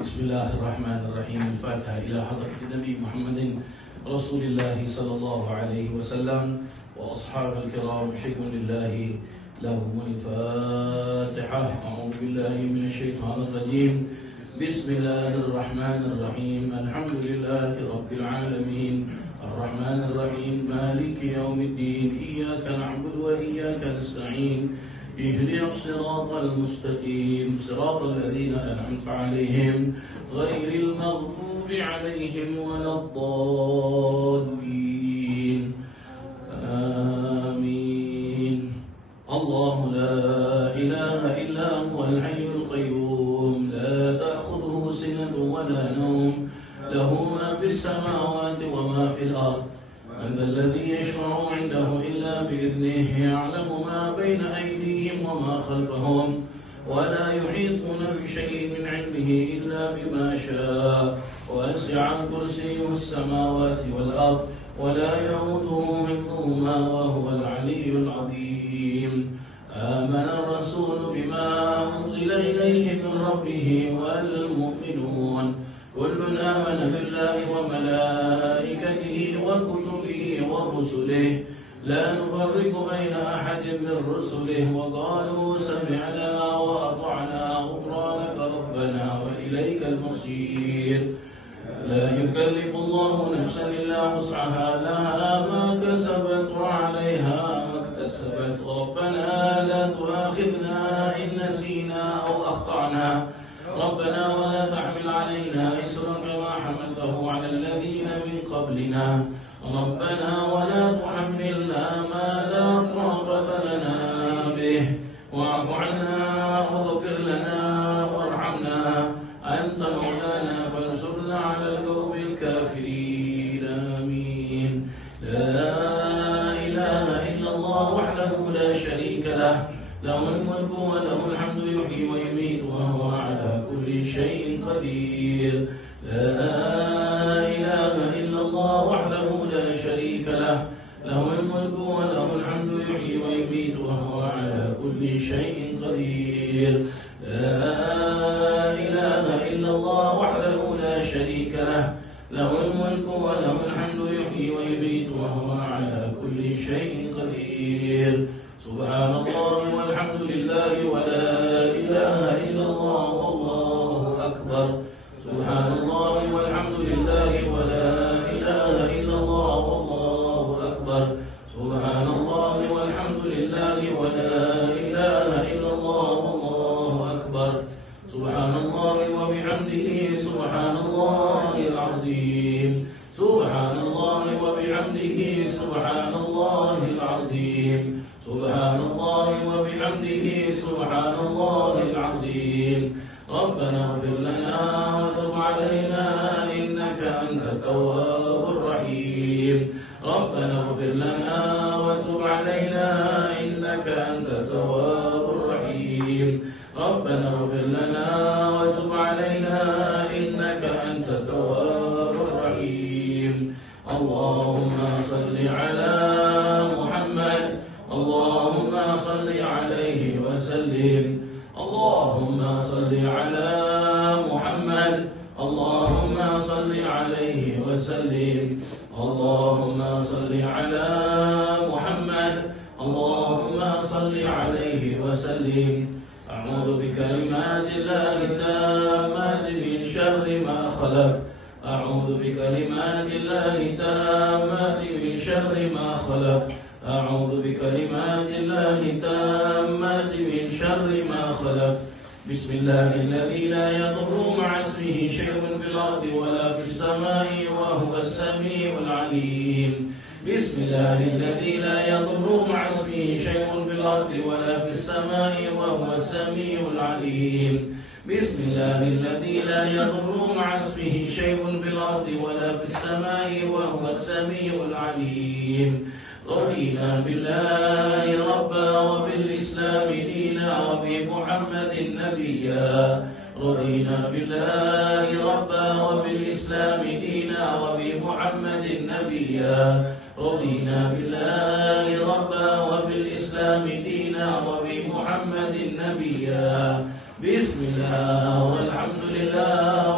بسم الله الرحمن الرحيم. الفاتحة إلى حضرة النبي محمد رسول الله صلى الله عليه وسلم وأصحاب الكرام شيء لله لهم الفاتحة. أعوذ بالله من الشيطان الرجيم. بسم الله الرحمن الرحيم. الحمد لله رب العالمين الرحمن الرحيم مالك يوم الدين. إياك نعبد وإياك نستعين. اهدنا الصراط المستقيم صراط الذين أنعمت عليهم غير المغضوب عليهم ولا الضالين. آمين. الله لا إله إلا هو الحي القيوم لا تأخذه سنة ولا نوم له ما في السماوات وما في الأرض. من ذا الذي يشفع عنده إلا بإذنه يعلم ما بين أيديهم وما خلفهم ولا يحيطون بشيء من علمه إلا بما شاء وسع كرسيه السماوات والأرض ولا يؤوده حفظهما وهو العلي العظيم. آمن الرسول بما أنزل إليه من ربه والمؤمنون كل آمن بالله وملائكته وكتبه ورسله لا نفرق بين أحد من رسله وقالوا سمعنا وأطعنا غفرانك ربنا وإليك المصير. لا يكلف الله نفسا إلا وسعها لها ما كسبت وعليها ما اكتسبت. ربنا لا تؤاخذنا إن نسينا أو أخطأنا ربنا ولا تحمل علينا إصرا كما حملته على الذين من قبلنا ربنا ولا تحملنا ما لا طاقة لنا به واعف عنا واغفر لنا وارحمنا أنت مولانا فانصرنا على القوم الكافرين. آمين. لا إله إلا الله وحده لا شريك له له الملك وله الحمد يحيي ويميت وهو على كل شيء قدير. لا إله إلا الله وحده لا شريك له له الملك وله الحمد يحيي ويميت وهو على كل شيء قدير. لا إله إلا الله وحده لا شريك له له الملك وله الحمد يحيي ويميت وهو على كل شيء قدير. سبحان الله والحمد لله ولا إله إلا الله والله أكبر. سبحان الله والحمد لله ولا إله إلا الله والله أكبر. سبحان الله والحمد لله ولا إله إلا الله والله أكبر. سبحان الله وبحمده سبحان الله العظيم. سبحان الله وبحمده سبحان الله العظيم. سبحان الله وبحمده سبحان الله العظيم. ربنا اغفر لنا وتب علينا إنك أنت التواب الرحيم. ربنا اغفر لنا وتب علينا إنك أنت التواب الرحيم. ربنا اغفر لنا وتب علينا إنك أنت التواب الرحيم. اللهم صل على محمد اللهم صل عليه وسلم. اللهم صل على محمد اللهم صل عليه وسلم. اللهم صل على محمد اللهم صل عليه وسلم. أعوذ بكلمات الله التامات من شر ما خلق. أعوذ بكلمات الله التامات من شر ما خلق. أعوذ بكلمات الله التامات من شر ما خلق. بسم الله الذي لا يضر مع اسمه شيء في الأرض ولا في السماء وهو السميع العليم. بسم الله الذي لا يضر مع اسمه شيء في الأرض ولا في السماء وهو السميع العليم. بسم الله الذي لا يضر مع اسمه شيء في الأرض ولا في السماء وهو السميع العليم. رضينا بالله ربا وبالإسلام دينا وبمحمد نبيا. رضينا بالله ربا وبالإسلام دينا وبمحمد نبيا. رضينا بالله ربا وبالإسلام دينا وبمحمد نبيا. بسم الله والحمد لله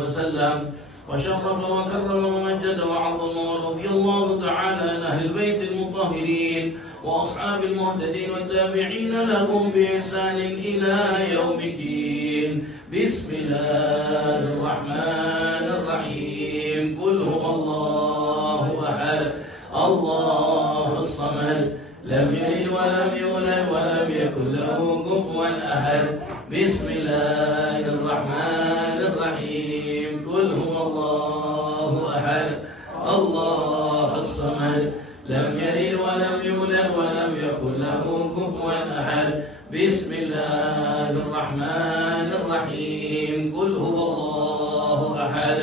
عليه وسلم، وشرف وكرم ومجد وعظم، ورضي الله تعالى عن أهل البيت المطهرين وأصحاب المهتدين والتابعين لهم بإحسان إلى يوم الدين. بسم الله الرحمن الرحيم. قل هو الله أحد الله الصمد لم يلد ولم يولد ولم يكن له كفوا أحد. بسم الله الرحمن الرحيم. قل هو الله أحد الله الصمد لم يلد ولم يولد ولم يكن له كفوا أحد. بسم الله الرحمن الرحيم. قل هو الله أحد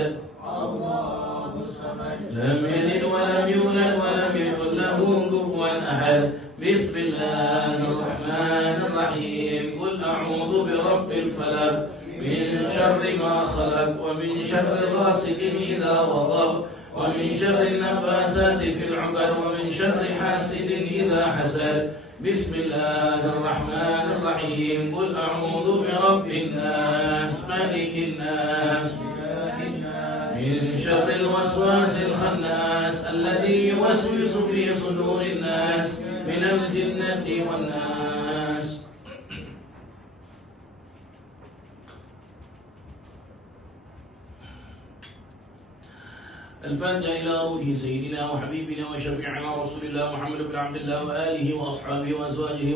الله الصمد لم يلد ولم يولد ولم يكن له كفوا أحد. بسم الله الرحمن الرحيم. قل أعوذ برب الفلق من شر ما خلق ومن شر غاسق إذا وقب ومن شر النفاثات في العقد ومن شر حاسد إذا حسد. بسم الله الرحمن الرحيم. قل أعوذ برب الناس ملك الناس من شر الوسواس الخناس الذي يوسوس في صدور الناس من الجنة والناس. الفاتحة إلى روح سيدنا وحبيبنا وشفيعنا رسول الله محمد بن عبد الله وآله وأصحابه وأزواجه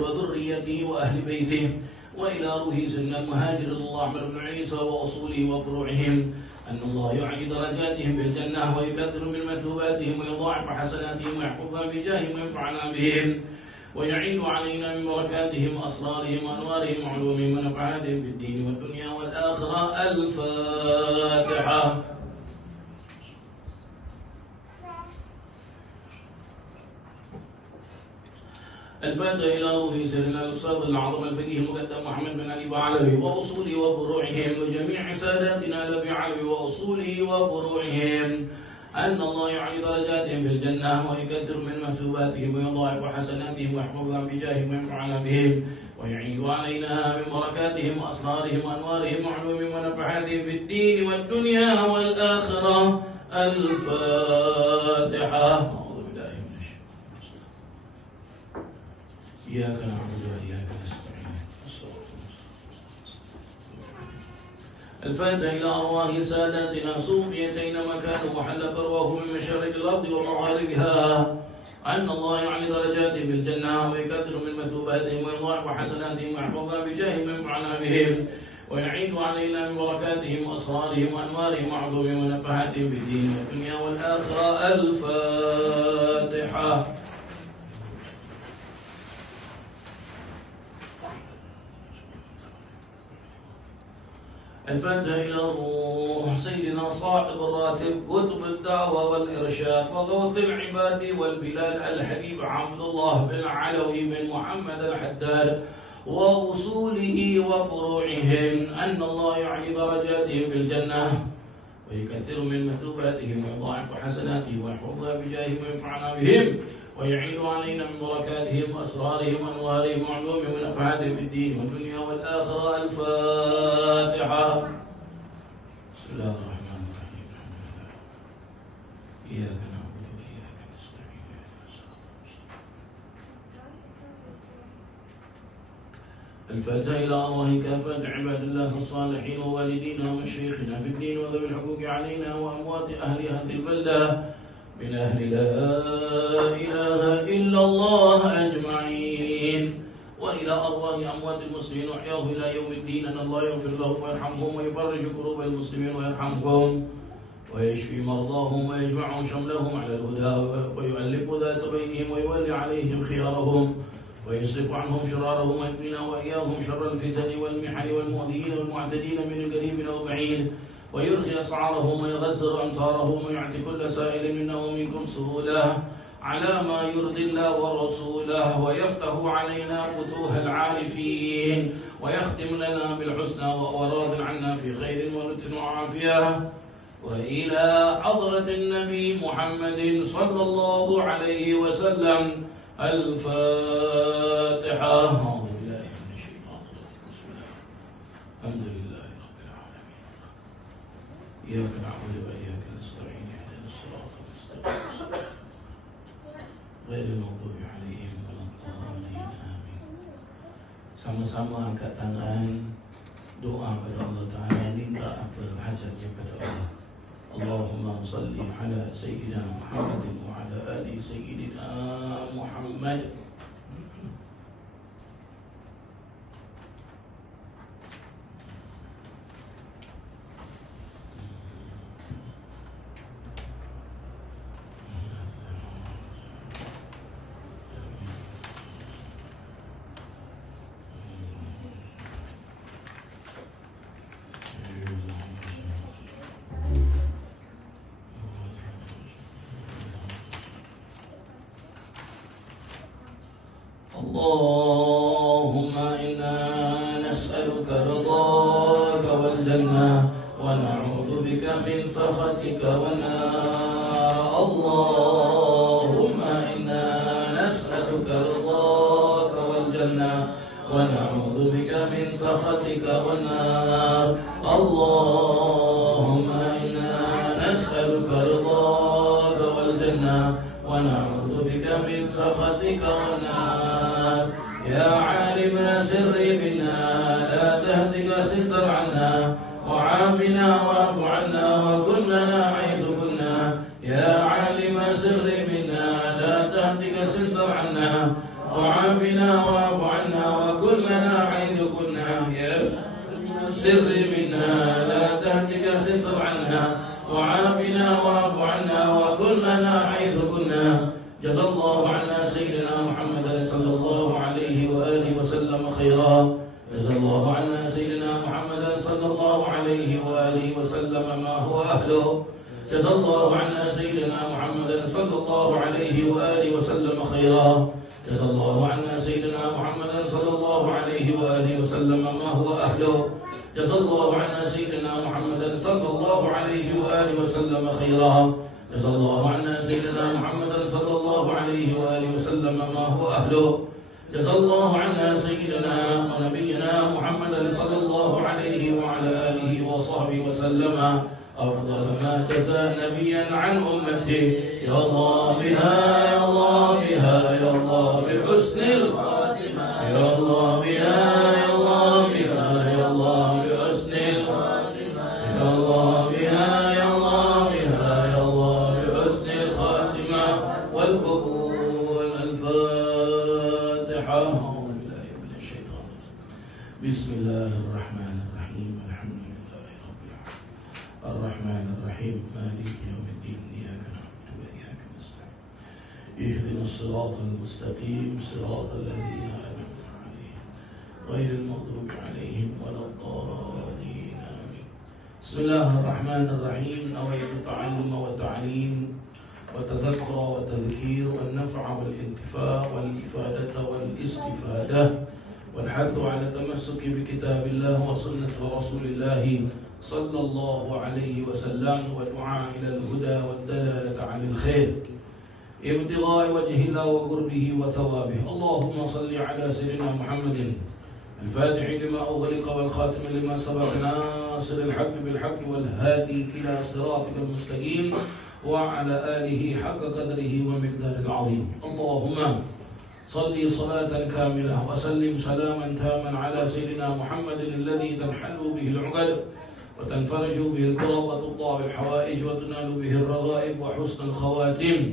وذريته وأهل بيته، وإلى روح سيدنا المهاجر الله أحمد بن عيسى وأصوله وفروعهم، أن الله يعلي درجاتهم بالجنة ويكثر من مثوباتهم ويضاعف حسناتهم ويحفظنا بجاههم وينفعنا بهم ويعيد علينا من بركاتهم أسرارهم وأنوارهم وعلومهم ونفعاتهم في الدين والدنيا والآخرة. الفاتحة. الفاتحة إلى روح سيدنا الأستاذ العظيم الفقيه المقدم محمد بن علي بعلوي وأصوله وفروعهم وجميع ساداتنا لبي علوي وأصوله وفروعهم، أن الله يعلي درجاتهم في الجنة ويكثر من مثوباتهم ويضاعف حسناتهم ويحفظنا بجاههم وينفعنا بهم ويعيد علينا من بركاتهم وأسرارهم وأنوارهم وعلومهم ونفعاتهم في الدين والدنيا والآخرة. الفاتحة. إياك نعبد وإياك نستعين. الفاتحة إلى أرواح ساداتنا صوفيتين مكان محل ثرواه من مشارق الأرض ومغاربها، أن الله يعلي درجاتهم في الجنة ويكثر من مثوباتهم ويضاعف حسناتهم ويحفظنا بجاههم وينفعنا بهم ويعيد علينا من بركاتهم وأسرارهم وأنوارهم وعلومهم ونفحاتهم في الدين والدنيا والآخرة. الفاتحة. الفاتحة إلى روح سيدنا صاحب الراتب قطب الدعوة والإرشاد وغوث العباد والبلاد الحبيب عبد الله بن علوي بن محمد الحداد وأصوله وفروعهم، أن الله يعلي درجاتهم في الجنة ويكثر من مثوباتهم ويضاعف حسناتهم ويحفظنا بجاههم وينفعنا بهم ويعيد علينا من بركاتهم وأسرارهم وأنوارهم وعلومهم ونفعاتهم في الدين والدنيا والآخرة. الفاتحة. بسم الله الرحمن الرحيم. إياك نعبد وإياك نستعين. الفاتحة إلى الله كافة عباد الله الصالحين ووالدينا ومشايخنا في الدين وذوي الحقوق علينا وأموات أهل هذه البلدة من أهل لا إله إلا الله أجمعين، وإلى أرواح أموات المسلمين وأحياه إلى يوم الدين، أن الله يغفر لهم ويرحمهم ويفرج كروب المسلمين ويرحمهم ويشفي مرضاهم ويجمعهم شملهم على الهدى ويؤلف ذات بينهم ويولي عليهم خيارهم ويصرف عنهم شرارهم ويكفينا وإياهم شر الفتن والمحن والمؤذين والمعتدين من قريب أو بعيد ويرخي أسعارهم ويغزر أمطارهم ويعطي كل سائل منا ومنكم سهولا على ما يرضي الله ورسوله ويفتح علينا فتوح العارفين ويختم لنا بالحسنى وهو راض عنا في خير ولطف وعافية. وإلى حضرة النبي محمد صلى الله عليه وسلم. الفاتحة. أعوذ بالله من الشيطان الرجيم. بسم الله. الحمد لله رب العالمين إياك نعبد وإياك نستعين اهدنا الصراط المستقيم غير المغضوب عليهم ولا الضالين آمين. Sama-sama angkat tangan, doa pada Allah Ta'ala, minta apa hajatnya pada Allah. Allahumma salli ala Sayyidina Muhammadin wa ala ali Sayyidina Muhammad. اللهم إنا نسألك رضاك والجنة ونعوذ بك من سخطك والنار. اللهم إنا نسألك رضاك والجنة ونعوذ بك من سخطك والنار. اللهم إنا نسألك رضاك والجنة ونعوذ بك من سخطك والنار. يا عالم سر منا لا تهتك ستر عنا وعافنا واعف عنا وكن لنا حيث كنا. يا عالم سر منا لا تهتك ستر عنا وعافنا واعف عنا وكن لنا حيث كنا. يا سر منا لا تهتك ستر عنا وعافنا واعف عنا وكن لنا حيث كنا. جزا الله عنا سيدنا محمد صلى الله عليه وآله وسلم خيرا. جزا الله عنا سيدنا محمد صلى الله عليه وآله وسلم ما هو أهله. جزا الله عنا سيدنا محمد صلى الله عليه وآله وسلم خيرا. جزا الله عنا سيدنا محمد صلى الله عليه وآله وسلم ما هو أهله. جزا الله عنا سيدنا محمد صلى الله عليه وآله وسلم خيرا. جزا الله عنا سيدنا محمد صلى الله عليه وآله وسلم ما هو أهله. جزا الله عنا سيدنا ونبينا محمد صلى الله عليه وعلى آله وصحبه وسلم أفضل ما جزى نبيا عن أمته. يا الله بها يا الله بها يا الله بحسن الخاتمة. يا الله بها يا الله بها يا الله بحسن الخاتمة. يا الله بها يا الله بها يا الله بحسن الخاتمة والقبول. الفاتحة. أعوذ بالله من الشيطان الرجيم. بسم الله الرحمن الرحيم. الحمد لله رب العالمين الرحمن الرحيم مالك يوم الدين. إياك نعبد وإياك نستعين اهدنا الصراط المستقيم صراط الذين أنعمت عليهم غير المغضوب عليهم ولا الضالين آمين. بسم الله الرحمن الرحيم. نويت التعلم والتعليم والتذكر والتذكير والنفع والانتفاع والإفادة والاستفادة والحث على التمسك بكتاب الله وسنة رسول الله صلى الله عليه وسلم ودعاء إلى الهدى والدلالة على الخير ابتغاء وجه الله وقربه وثوابه. اللهم صل على سيدنا محمد الفاتح لما أغلق والخاتم لما سبق ناصر الحق بالحق والهادي إلى صراطك المستقيم وعلى آله حق قدره ومقدار العظيم. اللهم صل صلاة كاملة وسلم سلاما تاما على سيدنا محمد الذي تنحل به العقد وتنفرج به الكرب وتقضى بالحوائج وتنال به الرغائب وحسن الخواتم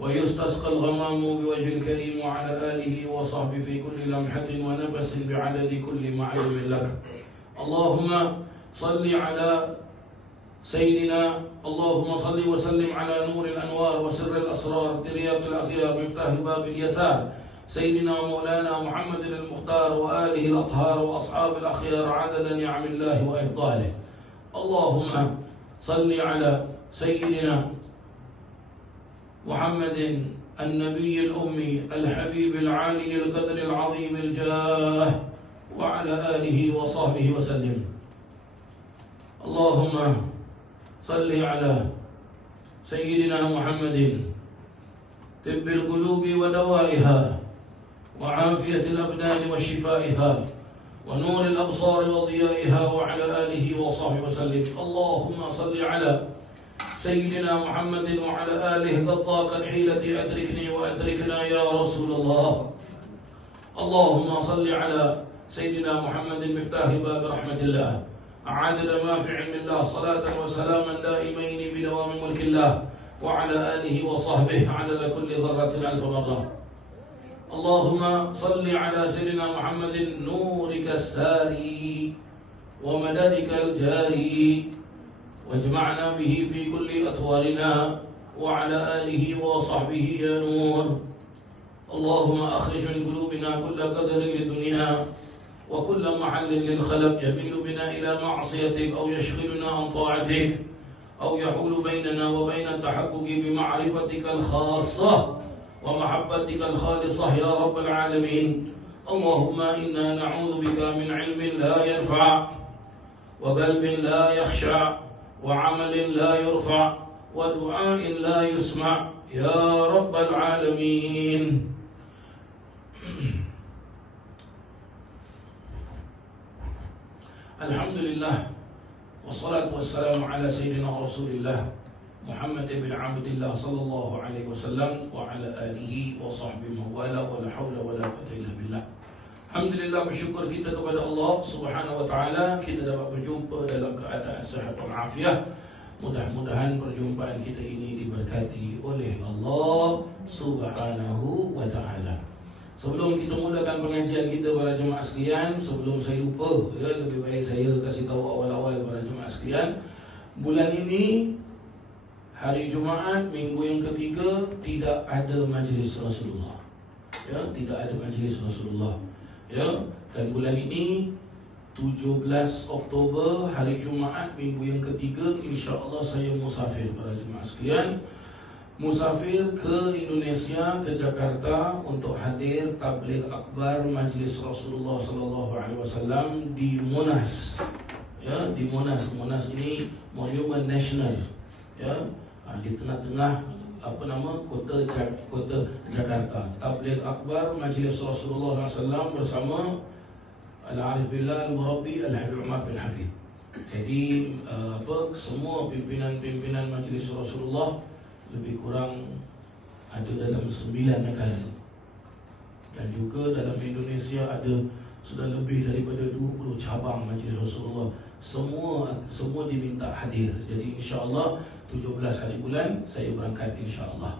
ويستسقى الغمام بوجه الكريم وعلى آله وصحبه في كل لمحة ونفس بعدد كل معلوم لك. اللهم صل على سيدنا. اللهم صل وسلم على نور الأنوار وسر الأسرار ترياق الأخيار مفتاح باب اليسار سيدنا ومولانا محمد المختار وآله الأطهار وأصحاب الأخيار عدد نعم الله وإفضاله. اللهم صل على سيدنا محمد النبي الأمي الحبيب العالي القدر العظيم الجاه وعلى آله وصحبه وسلم. اللهم صل على سيدنا محمد طب القلوب ودوائها وعافية الأبدان وشفائها ونور الأبصار وضيائها وعلى آله وصحبه وسلم. اللهم صل على سيدنا محمد وعلى آله قطاق الحيلة أدركني وأدركنا يا رسول الله. اللهم صل على سيدنا محمد مفتاح باب رحمة الله عدد ما في علم الله صلاة وسلاما دائمين بدوام ملك الله وعلى آله وصحبه عدد كل ذرة ألف مرة. اللهم صل على سيدنا محمد نورك الساري ومددك الجاري واجمعنا به في كل أطوارنا وعلى آله وصحبه يا نور. اللهم أخرج من قلوبنا كل قدر للدنيا وكل محل للخلق يميل بنا إلى معصيتك أو يشغلنا عن طاعتك أو يحول بيننا وبين التحقق بمعرفتك الخاصة ومحبتك الخالصة يا رب العالمين. اللهم إنا نعوذ بك من علم لا ينفع وقلب لا يخشع وعمل لا يرفع ودعاء لا يسمع يا رب العالمين. Alhamdulillah wassalatu wassalamu ala sayyidina Rasulillah Muhammad ibn Abdullah sallallahu alaihi wasallam wa ala alihi wa sahbihi wa la hawla wa la quwwata illa billah. Alhamdulillah, bersyukur kita kepada Allah Subhanahu wa taala kita dapat berjumpa dalam keadaan sihat wal afiat. Mudah-mudahan perjumpaan kita ini diberkati oleh Allah Subhanahu wa taala. Sebelum kita mulakan pengajian kita para jemaah sekalian, sebelum saya lupa, lebih baik saya kasih tahu awal-awal para jemaah sekalian. Bulan ini hari Jumaat minggu yang ketiga tidak ada majlis Rasulullah. Tidak ada majlis Rasulullah. Dan bulan ini 17 Oktober hari Jumaat minggu yang ketiga, insya-Allah saya musafir para jemaah sekalian. Musafir ke Indonesia, ke Jakarta untuk hadir tabligh akbar Majlis Rasulullah sallallahu alaihi wasallam di Monas. Di Monas. Monas ini monumen nasional. Di tengah-tengah kota Jakarta. Tabligh akbar Majlis Rasulullah sallallahu alaihi wasallam bersama Al-Arif Billah Al-Murabbi Al-Habib Umar bin Hafid. Jadi semua pimpinan Majlis Rasulullah lebih kurang ada dalam 9 negara. Dan juga dalam Indonesia ada sudah lebih daripada 20 cabang Majlis Rasulullah. Semua diminta hadir. Jadi insya-Allah 17 hari bulan saya berangkat insya-Allah.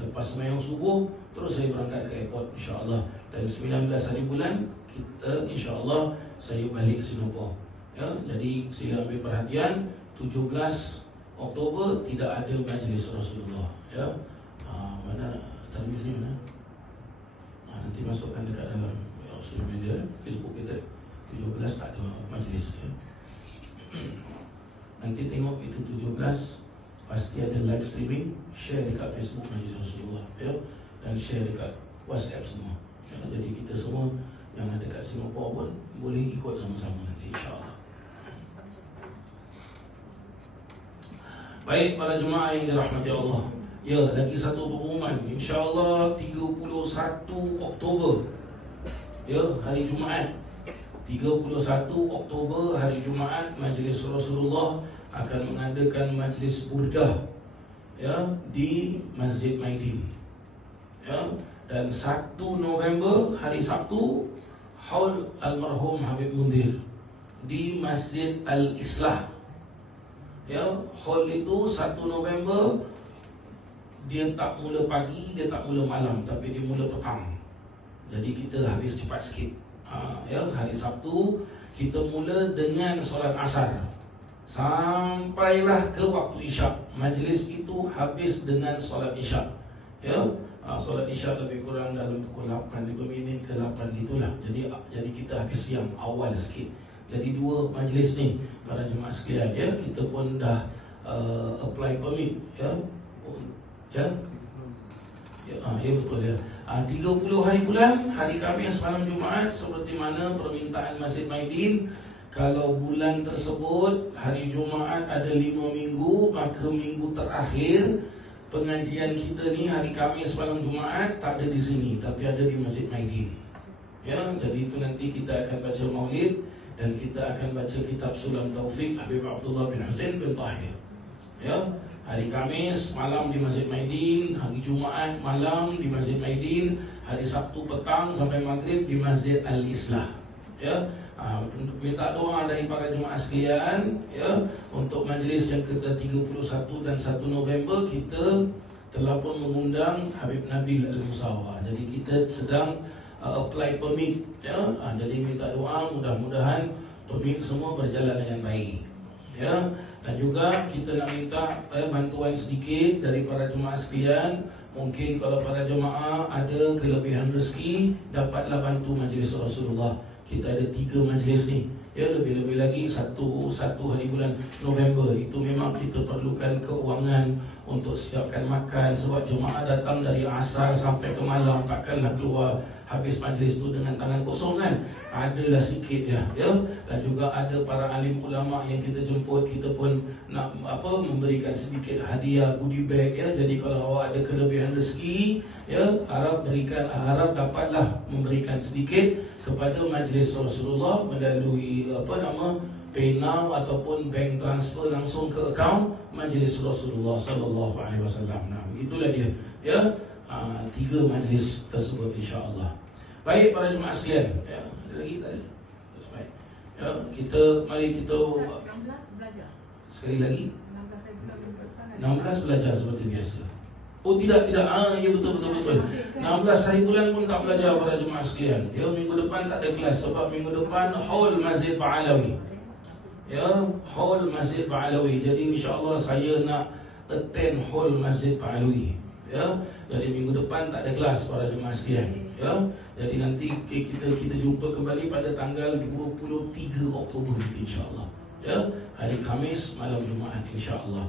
Lepas sembahyang subuh terus saya berangkat ke airport insya-Allah. Dan 19 hari bulan kita insya-Allah saya balik Singapura. Jadi sila ambil perhatian, 17 Oktober tidak ada majlis Rasulullah. Mana televisi mana? Nanti masukkan dekat dalam social media, Facebook kita. 17 tak ada majlis. Nanti tengok itu 17 pasti ada live streaming, share dekat Facebook Majlis Rasulullah, dan share dekat WhatsApp semua. Jadi kita semua yang ada kat Singapura pun boleh ikut sama-sama nanti insya-Allah. Baik para jemaah yang dirahmati Allah. Lagi satu pengumuman. InsyaAllah 31 Oktober hari Jumaat. 31 Oktober hari Jumaat Majlis Rasulullah akan mengadakan majlis burdah di Masjid Maidin. Dan 1 November hari Sabtu Haul Almarhum Habib Mundir di Masjid Al-Islah. Hall itu 1 November dia tak mula pagi, dia tak mula malam, tapi dia mula petang. Jadi kita habis cepat sikit. Hari Sabtu kita mula dengan solat asar sampailah ke waktu isyak. Majlis itu habis dengan solat isyak. Solat isyak lebih kurang dalam pukul 8, 5 minit ke 8 gitulah. Jadi kita habis siang awal sikit. Jadi 2 majlis ni para jemaah sekalian, kita pun dah apply permit, betul 30 hari bulan, hari Khamis malam Jumaat, seperti mana permintaan Masjid Maidin. Kalau bulan tersebut hari Jumaat ada 5 minggu, maka minggu terakhir pengajian kita ni hari Khamis malam Jumaat tak ada di sini, tapi ada di Masjid Maidin. Ya, jadi itu nanti kita akan baca Maulid dan kita akan baca kitab Sulam Taufik Habib Abdullah bin Husain bin Tahir. Ya, hari Kamis malam di Masjid Maidin, hari Jumaat malam di Masjid Maidin, hari Sabtu petang sampai maghrib di Masjid Al-Islah. Ya, untuk minta doa dari para jemaah sekalian, ya, untuk majlis yang ke-31 dan 1 November kita telah pun mengundang Habib Nabil Al-Musawa. Jadi kita sedang apply permit, ya. Jadi minta doa mudah-mudahan permit semua berjalan dengan baik. Ya, dan juga kita nak minta bantuan sedikit dari para jemaah sekalian. Mungkin kalau para jemaah ada kelebihan rezeki, dapatlah bantu majlis Rasulullah. Kita ada 3 majlis ni. Ya, lebih-lebih lagi satu hari bulan November. Itu memang kita perlukan keuangan untuk siapkan makan. Sebab jemaah datang dari asar sampai ke malam, takkanlah keluar habis majlis tu dengan tangan kosong kan. Adalah sikit ya. Dan juga ada para alim ulama yang kita jemput. Kita pun nak memberikan sedikit hadiah goodie bag ya. Jadi kalau awak ada kelebihan rezeki, ya, harap dapatlah memberikan sedikit kepada majlis Rasulullah melalui PayNow ataupun bank transfer langsung ke akaun majlis Rasulullah sallallahu alaihi wasallam. Nah, begitulah dia ya, 3 majlis tersebut insya-Allah. Baik para jemaah sekalian, ya, ada lagi tak ada? Baik. Ya, mari kita 16 belajar. Sekali lagi 16 belajar seperti biasa. Oh tidak, ya betul. 16 hari bulan pun tak belajar para jemaah sekalian. Ya, minggu depan tak ada kelas sebab minggu depan hall Masjid Ba'alawi. Ya, hall Masjid Ba'alawi. Jadi insya-Allah saya nak attend hall Masjid Ba'alawi. Ya, jadi minggu depan tak ada kelas para jemaah sekalian. Ya, jadi nanti kita jumpa kembali pada tanggal 23 Oktober insya-Allah. Ya, hari Khamis malam Jumaat insya-Allah.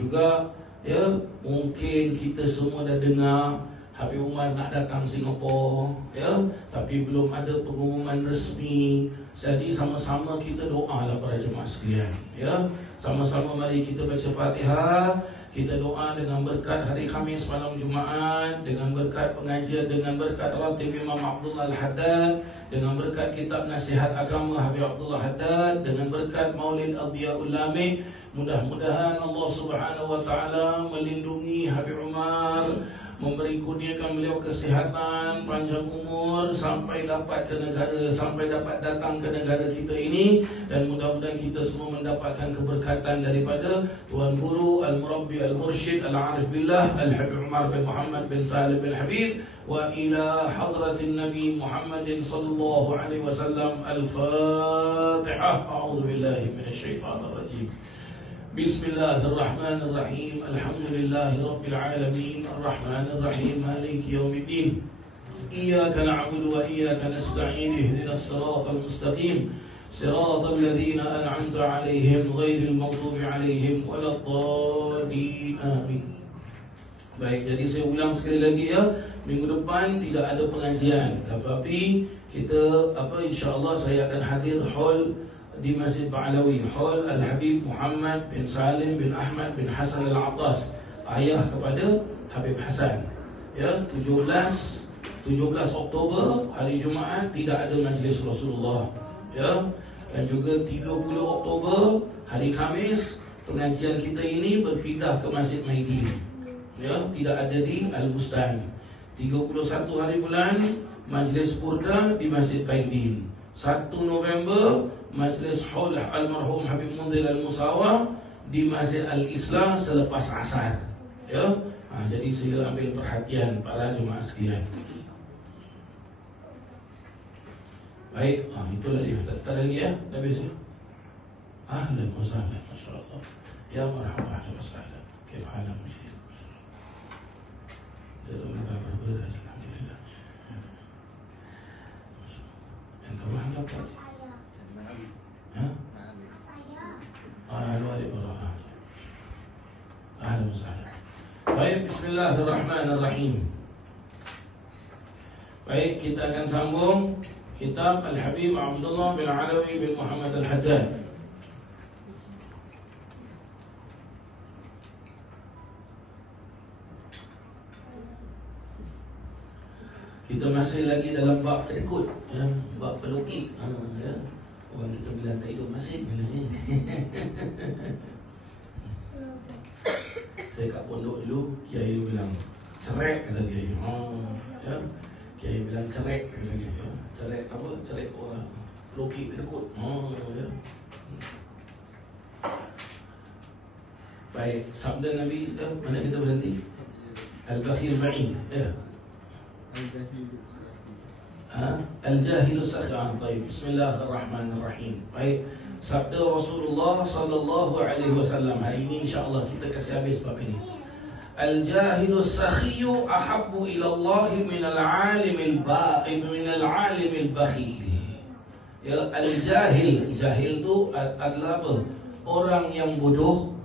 Juga ya, mungkin kita semua dah dengar Habib Umar nak datang Singapura, ya, tapi belum ada pengumuman resmi. Jadi sama-sama kita doalah para jemaah sekalian, ya. Sama-sama mari kita baca Fatihah, kita doa dengan berkat hari Khamis malam Jumaat, dengan berkat pengajian, dengan berkat ratib Imam Abdullah Al-Haddad, dengan berkat kitab Nasihat Agama Habib Abdullah Haddad, dengan berkat Maulid Adhiyaul Lami. Mudah-mudahan Allah Subhanahu wa taala melindungi Habib Umar, memberi kurniakan beliau kesihatan, panjang umur sampai dapat datang ke negara kita ini, dan mudah-mudahan kita semua mendapatkan keberkatan daripada Tuan Guru Al-Murabbi Al-Mursyid Al-Arif Billah Al-Habib Umar bin Muhammad bin Salim bin Habib wa ila hadratin Nabi Muhammadin sallallahu alaihi wasallam. Al-Fatihah. A'udzu billahi minasyaitonir rajim. Bismillahirrahmanirrahim. Alhamdulillahi rabbil alamin. Arrahmanirrahim. Maliki yaumiddin. Iyyaka na'budu wa iyyaka nasta'in. Ihdinas siratal mustaqim. Siratal ladzina an'amta 'alaihim ghairil maghdubi 'alaihim waladdallin. Amin. Baik, jadi saya ulang sekali lagi ya. Minggu depan tidak ada pengajian, tetapi kita insya-Allah saya akan hadir hall di Masjid Ba'alawi, hall Al-Habib Muhammad bin Salim bin Ahmad bin Hasan Al-Attas, ayah kepada Habib Hasan. Ya, 17 Oktober hari Jumaat tidak ada majlis Rasulullah. Ya, dan juga 30 Oktober hari Khamis pengajian kita ini berpindah ke Masjid Maidin. Ya, tidak ada di Al-Bustan. 31 hari bulan majlis Burda di Masjid Maidin. 1 November majlis haul almarhum Habib Munzil Al-Musawa di Masjid Al-Islah selepas asar. Ya, jadi sila ambil perhatian para jemaah sekalian. Baik, itulah dia. Tak lagi ya, dah habis. Ahlan wa sahlan, masya-Allah. Ya marhaba, ahlan wa sahlan. Kif halam bikhair? Terima kasih. Alhamdulillah. Yang tahu dapat. Baik, bismillahirrahmanirrahim. Baik, kita akan sambung kitab Al-Habib Abdullah bin Alawi bin Muhammad Al-Haddad. Kita masih lagi dalam bab kedekut, ya, bab pelukik. Ya. Orang kita bilang tak hidup masih bila ni. Saya kat pondok dulu, kiai dulu bilang cerek kata kiai. Ya. Kiai bilang cerek kata kiai. Ya. Cerek apa? Cerek orang pelukik kedekut. Ya. Baik, sabda Nabi, mana kita berhenti? Al-bakhil ba'in. Ya. Al-jahilu sakhi'an. Baik, bismillahirrahmanirrahim. Baik, sabda Rasulullah sallallahu alaihi wasallam. Hari ini insya-Allah kita kasih habis bab ini. Al-jahilu sakhiyu ahabbu ila Allah min al-alim al-baqi min al-alim al-bakhil. Ya, al-jahil, jahil tu adalah apa? Orang yang bodoh,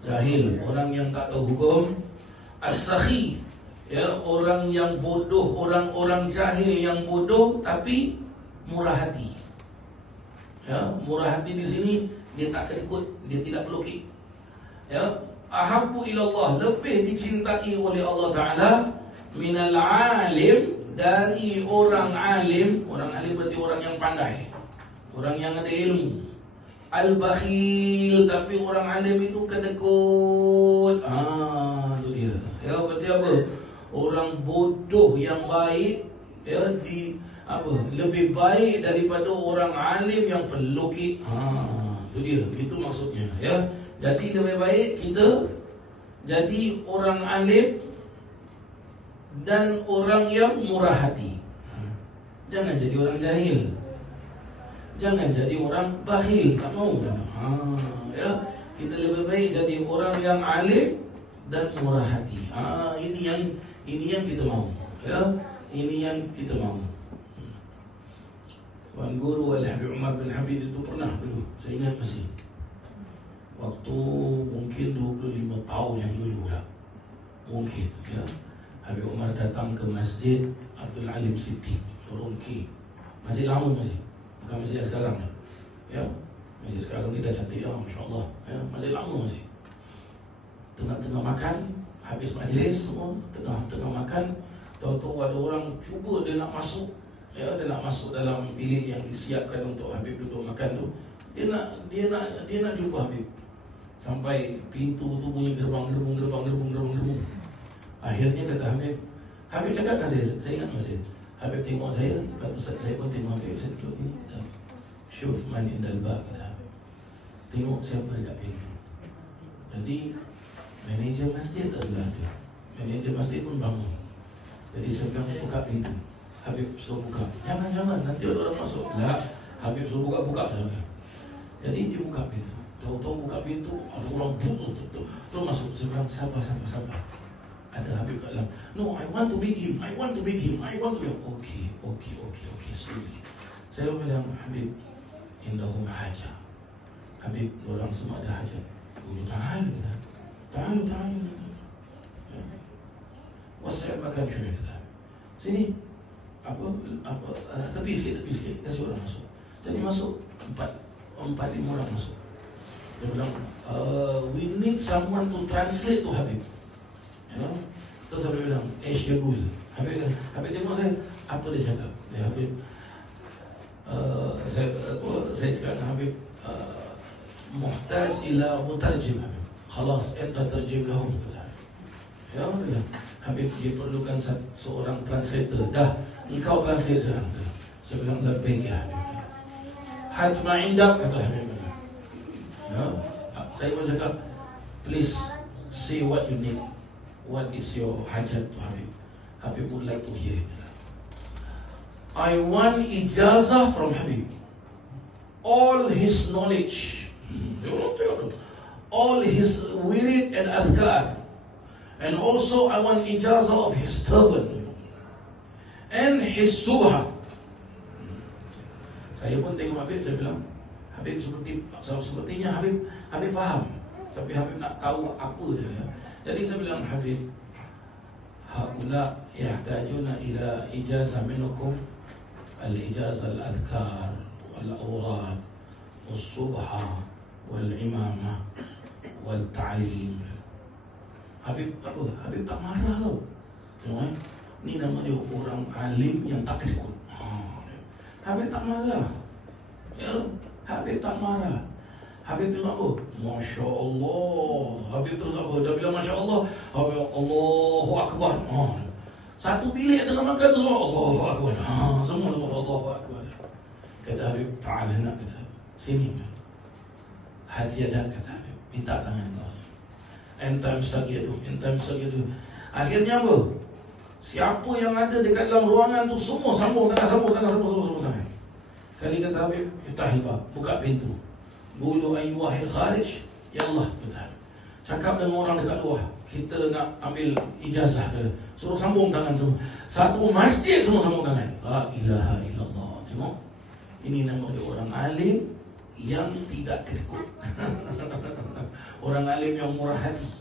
jahil, orang yang tak tahu hukum. As-sakhi, ya, orang yang bodoh, orang-orang jahil yang bodoh tapi murah hati. Ya, murah hati di sini dia tak kedekut, dia tidak pelukik. Ya, ahabbu ilallah, lebih dicintai oleh Allah Taala minal alim, dari orang alim. Orang alim berarti orang yang pandai, orang yang ada ilmu. Al-bakhil, tapi orang alim itu kedekut. Itu dia. Ya, berarti apa? Orang bodoh yang baik, ya, lebih baik daripada orang alim yang pelukik. Itu dia. Itu maksudnya, ya. Jadi lebih baik kita jadi orang alim dan orang yang murah hati. Jangan jadi orang jahil. Jangan jadi orang bakhil, tak mau. Ya, kita lebih baik jadi orang yang alim dan murah hati. Ini yang kita mau. Ya, ini yang kita mau. Tuan Guru Al-Habib Umar bin Habib itu pernah dulu, saya ingat masih, waktu mungkin 25 tahun yang dulu lah, mungkin, ya, Habib Umar datang ke Masjid Abdul Alim Siddiq, Turunki. Masih lama masih, bukan masjid sekarang, ya. Masjid sekarang ni dah cantik, ya, masya-Allah, ya. Masih lama masih. Tengah-tengah makan, habis majlis semua, tengah makan, tahu-tahu ada orang cuba dia nak masuk, ya, dia nak masuk dalam bilik yang disiapkan untuk Habib duduk makan tu. Dia nak jumpa Habib. Sampai pintu tu bunyi gerbang. Akhirnya kata Habib cakap dengan saya ingat masih. Habib tengok saya, lepas tu saya pun tengok Habib, saya duduk ni. Syuf man indal bab, kata. Tengok siapa dekat pintu. Jadi manager masjid tak sebelah tu. Manager masjid pun bangun. Jadi saya bilang, buka pintu. Habib suruh buka. Jangan, nanti ada orang masuk. Lah, Habib suruh buka saja. Jadi dia buka pintu. Tahu-tahu buka pintu, ada orang tutup. Terus masuk. Saya bilang, sabar. Ada Habib kat dalam. No, I want to meet him. Okay, slowly. Saya bilang, Habib, indahum hajah. Habib, orang semua ada hajat. Ta'alu. Wasi'at makan syuih, kata. Sini. Tepi sikit, kasih orang masuk. Jadi masuk 4-5 orang masuk. Dia bilang, we need someone to translate to Habib. Ya. Terus Habib bilang, Yagul. Habib tengok saya, apa dia cakap? Dia Habib, saya cakap dengan Habib, muhtaj ila mutarjim Habib. Khalas, enta terjem lahum. Ya, Habib, dia perlukan seorang translator. Dah, engkau translate sekarang. Saya bilang, labbaik ya Habib. Hatma indak, kata Habib. Ya, saya pun cakap, please say what you need. What is your hajat to Habib? Habib would like to hear it. I want ijazah from Habib. All his knowledge, all his wirid and adhkar, and also I want ijazah of his turban and his subha. Saya pun tengok Habib, saya bilang, Habib sepertinya Habib faham, tapi Habib nak tahu apa dia. Jadi saya bilang, Habib, haula yahtajuna ila ijazah minkum, al-ijazah al-adhkar wal-awrad wal-subha wal-imamah wal-ta'lim. Habib tak marah tau. Ini nama dia orang alim yang tak kedekut. Habib tak marah. Ya, Habib tak marah. Habib tu apa? Masya Allah. Habib terus apa? Dia bilang Masya Allah. Habib Allahu Akbar. Satu bilik tengah makan tu Allahu Akbar. Semua Allahu Akbar. Kata Habib, ta'ala nak kata. Sini. Hati ada kata Habib. Minta tangan kau. Entam sagidu. Akhirnya apa? Siapa yang ada dekat dalam ruangan tu semua sambung tangan. Kali kata Habib, iftahil bab, buka pintu. Qulu ayyuhal kharij, ya Allah, kata. Cakap dengan orang dekat luar, kita nak ambil ijazah ke. Suruh sambung tangan semua. Satu masjid semua sambung tangan. La ilaha illallah. Tengok. Ini nama dia orang alim yang tidak kedekut. Orang alim yang murah hati.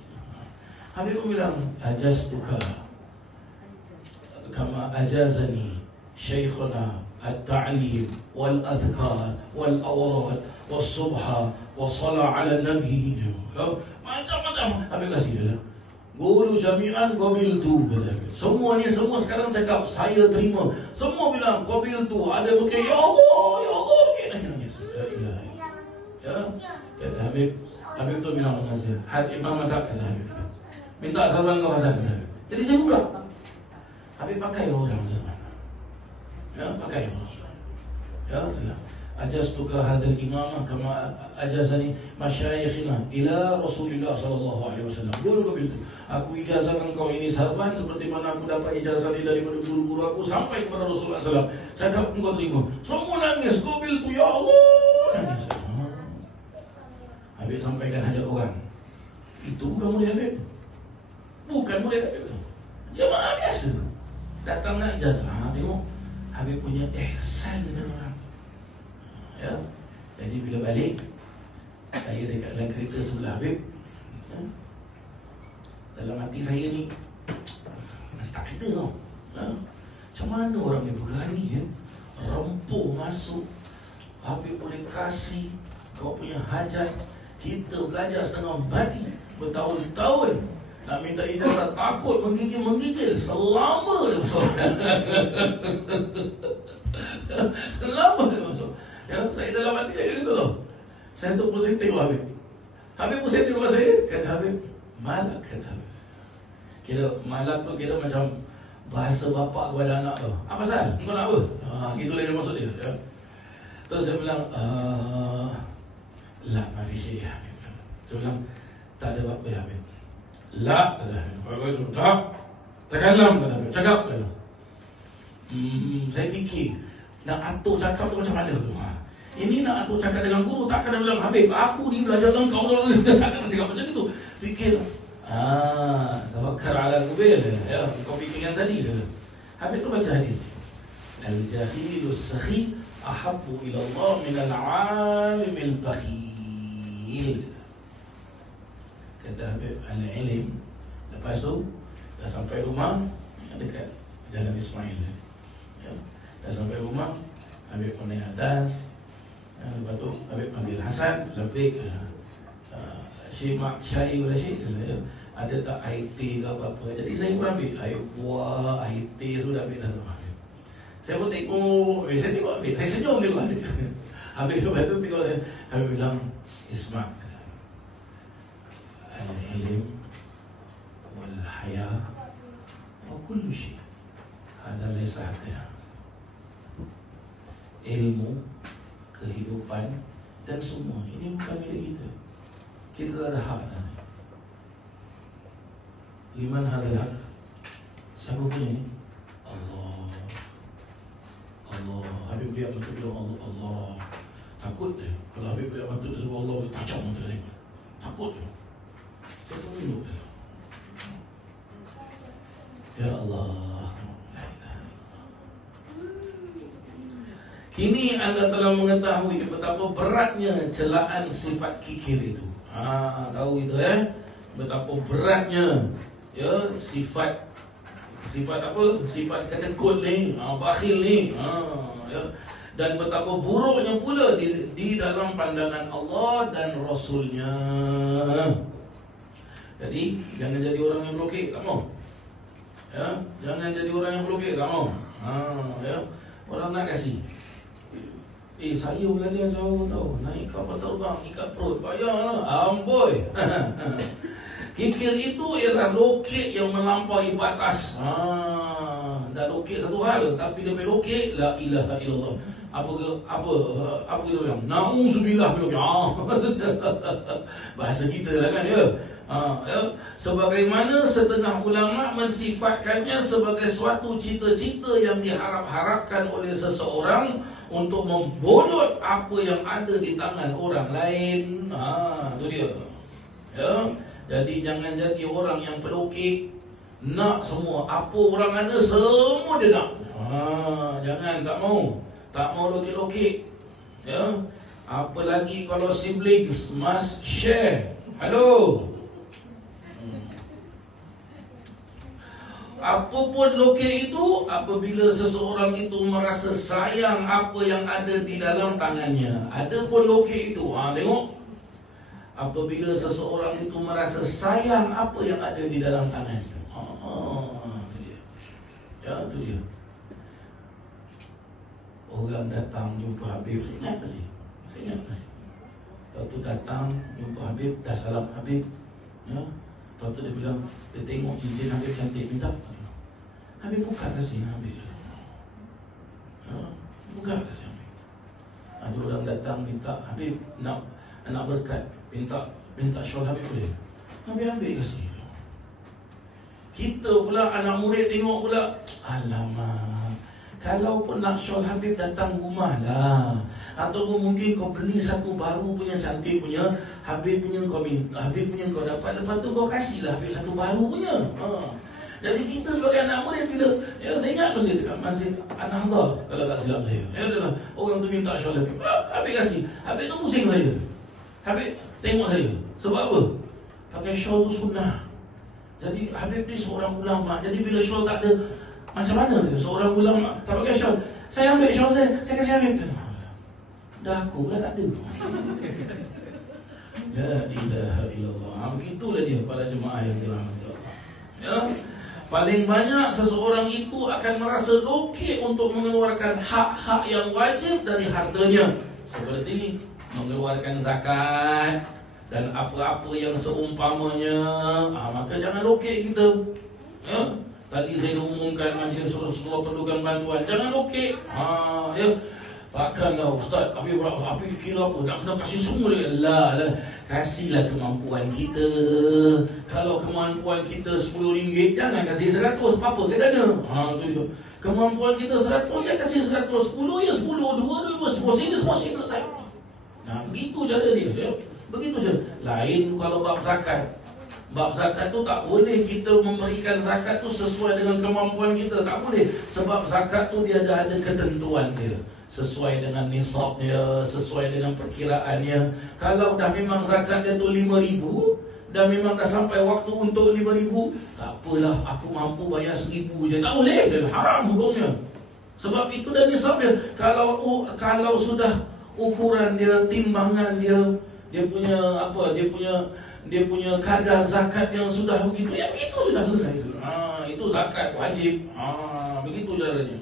Habib bilang, ajastuka kama ajazani syekhuna at-ta'lim wal-adhkar wal-awrad wal-subha wal-salah ala nabi. Macam-macam Habib kasih dia. Guru jami'an qabiltu. Semua sekarang cakap saya terima. Semua bilang qabiltu. Ada mungkin ya Allah mungkin nangis. Ya. Kata Habib tu bilang dengan saya, hati imam tak kata Habib. Minta saran kau Hasan. Jadi saya buka. Habib pakai orang zaman. Ya, pakai orang. Ya, ajastuka hadzal imamah kama ajazani masyayikhina ila Rasulullah sallallahu alaihi wasallam. Guru qabiltu. Aku ijazahkan kau ini sarban seperti mana aku dapat ijazah daripada guru-guru aku sampai kepada Rasulullah sallallahu alaihi wasallam. Cakap engkau terima. Semua nangis, qabiltu ya Allah. Nangis. Habib sampaikan hajat orang. Itu bukan murid Habib. Bukan murid Habib. Jemaah biasa. Datang nak ijazah. Tengok Habib punya ihsan dengan orang. Ya. Jadi bila balik, saya dekat dalam kereta sebelah Habib. Ya. Dalam hati saya ni masih tak cerita tau. Ya. Macam mana orang ni berani ya? Rempuk masuk. Habib boleh kasih kau punya hajat. Kita belajar setengah mati bertahun-tahun. Nak minta ijazah takut menggigil selama dia masuk. Selama dia masuk. Ya, saya dalam hati saya gitu tau. Saya tu pusing tengok Habib. Habib pusing tengok saya. Kata Habib, malak kata Habib. Kira malak tu kira macam bahasa bapak kepada anak tu. Apa pasal? Kau nak apa? Gitu dia maksud dia. Ya. Terus saya bilang, la mafi syai Habib. Saya bilang, tak ada apa-apa ya Habib. La kata Habib. Tak. Takallam kata Habib. Cakap kata. Saya fikir nak atur cakap tu macam mana tu. Ini nak atur cakap dengan guru, takkan dia bilang Habib, aku ni belajar dengan kau. Takkan cakap macam itu. Fikir. Tawakkal ala kubil. Ya, kau fikirkan tadi tu. Habib tu baca hadis. Al-jahilus sakhi ahabbu ila Allah min al-alimil bakhil. Kata Habib, al-ilim. Lepas tu dah sampai rumah dekat Jalan Ismail. Ya. Dah sampai rumah, Habib pun naik atas. Lepas tu Habib panggil Hasan, lebih Syekh Mak Syai wala Syekh, ada tak air teh ke apa-apa. Jadi saya pun ambil air buah, air teh tu dah ambil dah rumah. Saya pun tengok, saya tengok Habib, saya senyum tengok Habib. Habib lepas tu tengok saya, Habib bilang, Isma' al-ilm wal-haya wa kullu syai' hadha laysa haqqina. Ilmu, kehidupan dan semua ini bukan milik kita. Kita tak ada hak tadi. Liman hadzal haq? Siapa punya ni? Allah. Allah. Habib dia betul bilang Allah. Allah. Takut dia. Kalau Habib dia betul sebab Allah tajam mata dia. Takut dia. Siapa minum dia? Ya Allah. Kini anda telah mengetahui betapa beratnya celaan sifat kikir itu. Tahu itu betapa beratnya ya sifat apa? Sifat kedekut ni, bakhil ni. Ya. Dan betapa buruknya pula di dalam pandangan Allah dan Rasulnya. Jadi jangan jadi orang yang blokir, tak mau. Ya, jangan jadi orang yang pelukis, tak mau. Ya. Orang nak kasih. Saya belajar jauh tau. Naik kapal terbang, ikat perut, bayarlah. Amboi. Kikir itu ialah lokek yang melampaui batas. Dah lokek satu hal, tapi dia lokek la ilaha illallah. Apa kita bilang? Na'udzubillah billah. Bahasa kita lah kan ya. Ya. Sebagaimana setengah ulama mensifatkannya sebagai suatu cita-cita yang diharap-harapkan oleh seseorang untuk membolot apa yang ada di tangan orang lain. Itu dia. Ya. Jadi jangan jadi orang yang pelukik, nak semua apa orang ada semua dia nak. Jangan, tak mau lokik-lokik. Ya. Apalagi kalau siblings must share. Halo. Apapun lokek itu, apabila seseorang itu merasa sayang apa yang ada di dalam tangannya. Ada pun lokek itu, tengok. Apabila seseorang itu merasa sayang apa yang ada di dalam tangannya. Itu dia. Ya, itu dia. Orang datang jumpa Habib, saya ingat masih. Tahu datang jumpa Habib, dah salam Habib. Ya. Tahu dia bilang, dia tengok cincin Habib cantik, minta. Habib buka kasih Habib. Buka kasih Habib. Ada orang datang minta Habib nak berkat, minta shawl Habib boleh. Habib ambil kasih. Kita pula anak murid tengok pula, alamak, kalau pun nak shawl Habib datang rumah lah. Ataupun mungkin kau beli satu baru punya cantik punya, Habib punya kau minta, Habib punya kau dapat, lepas tu kau kasihlah Habib satu baru punya. Jadi kita sebagai anak murid bila, ya saya ingat masih dekat Masjid An-Nahdhah kalau tak silap saya. Ya adalah orang tu minta shawl Habib. Habib kasih. Habib tu pusing saya. Habib tengok saya. Sebab apa? Pakai shawl tu sunnah. Jadi Habib ni seorang ulama. Jadi bila shawl tak ada, macam mana dia? Seorang ulama tak pakai shawl. Saya ambil shawl saya kasih Habib. Dah aku pula tak ada. La ilaha illallah. Begitulah dia para jemaah yang dirahmati Allah. Ya. Paling banyak seseorang itu akan merasa lokek untuk mengeluarkan hak-hak yang wajib dari hartanya, seperti mengeluarkan zakat dan apa-apa yang seumpamanya. Maka jangan lokek kita. Ya. Tadi saya umumkan majlis Rasulullah perlukan bantuan. Jangan lokek. Ya. Takkanlah Ustaz, tapi kira apa? Nak kena kasih semua dia. Lah. Kasihlah kemampuan kita. Kalau kemampuan kita RM10, jangan kasih 100. Apa-apa ke dana? Itu dia. Kemampuan kita 100, saya kasih 100. 10 ya 10, 2 10 sini semua sini saya. Begitu cara dia. Ya. Begitu je. Lain kalau bab zakat. Bab zakat tu tak boleh kita memberikan zakat tu sesuai dengan kemampuan kita. Tak boleh. Sebab zakat tu dia ada ketentuan dia. Sesuai dengan nisabnya, sesuai dengan perkiraannya. Kalau dah memang zakat dia tu 5,000, dah memang dah sampai waktu untuk 5,000, tak apalah, aku mampu bayar 1,000 je. Tak boleh, dia haram hukumnya. Sebab itu dah nisab dia. Kalau sudah ukuran dia, timbangan dia, dia punya kadar zakat yang sudah begitu, ya begitu sudah selesai. Itu zakat wajib. Begitu caranya.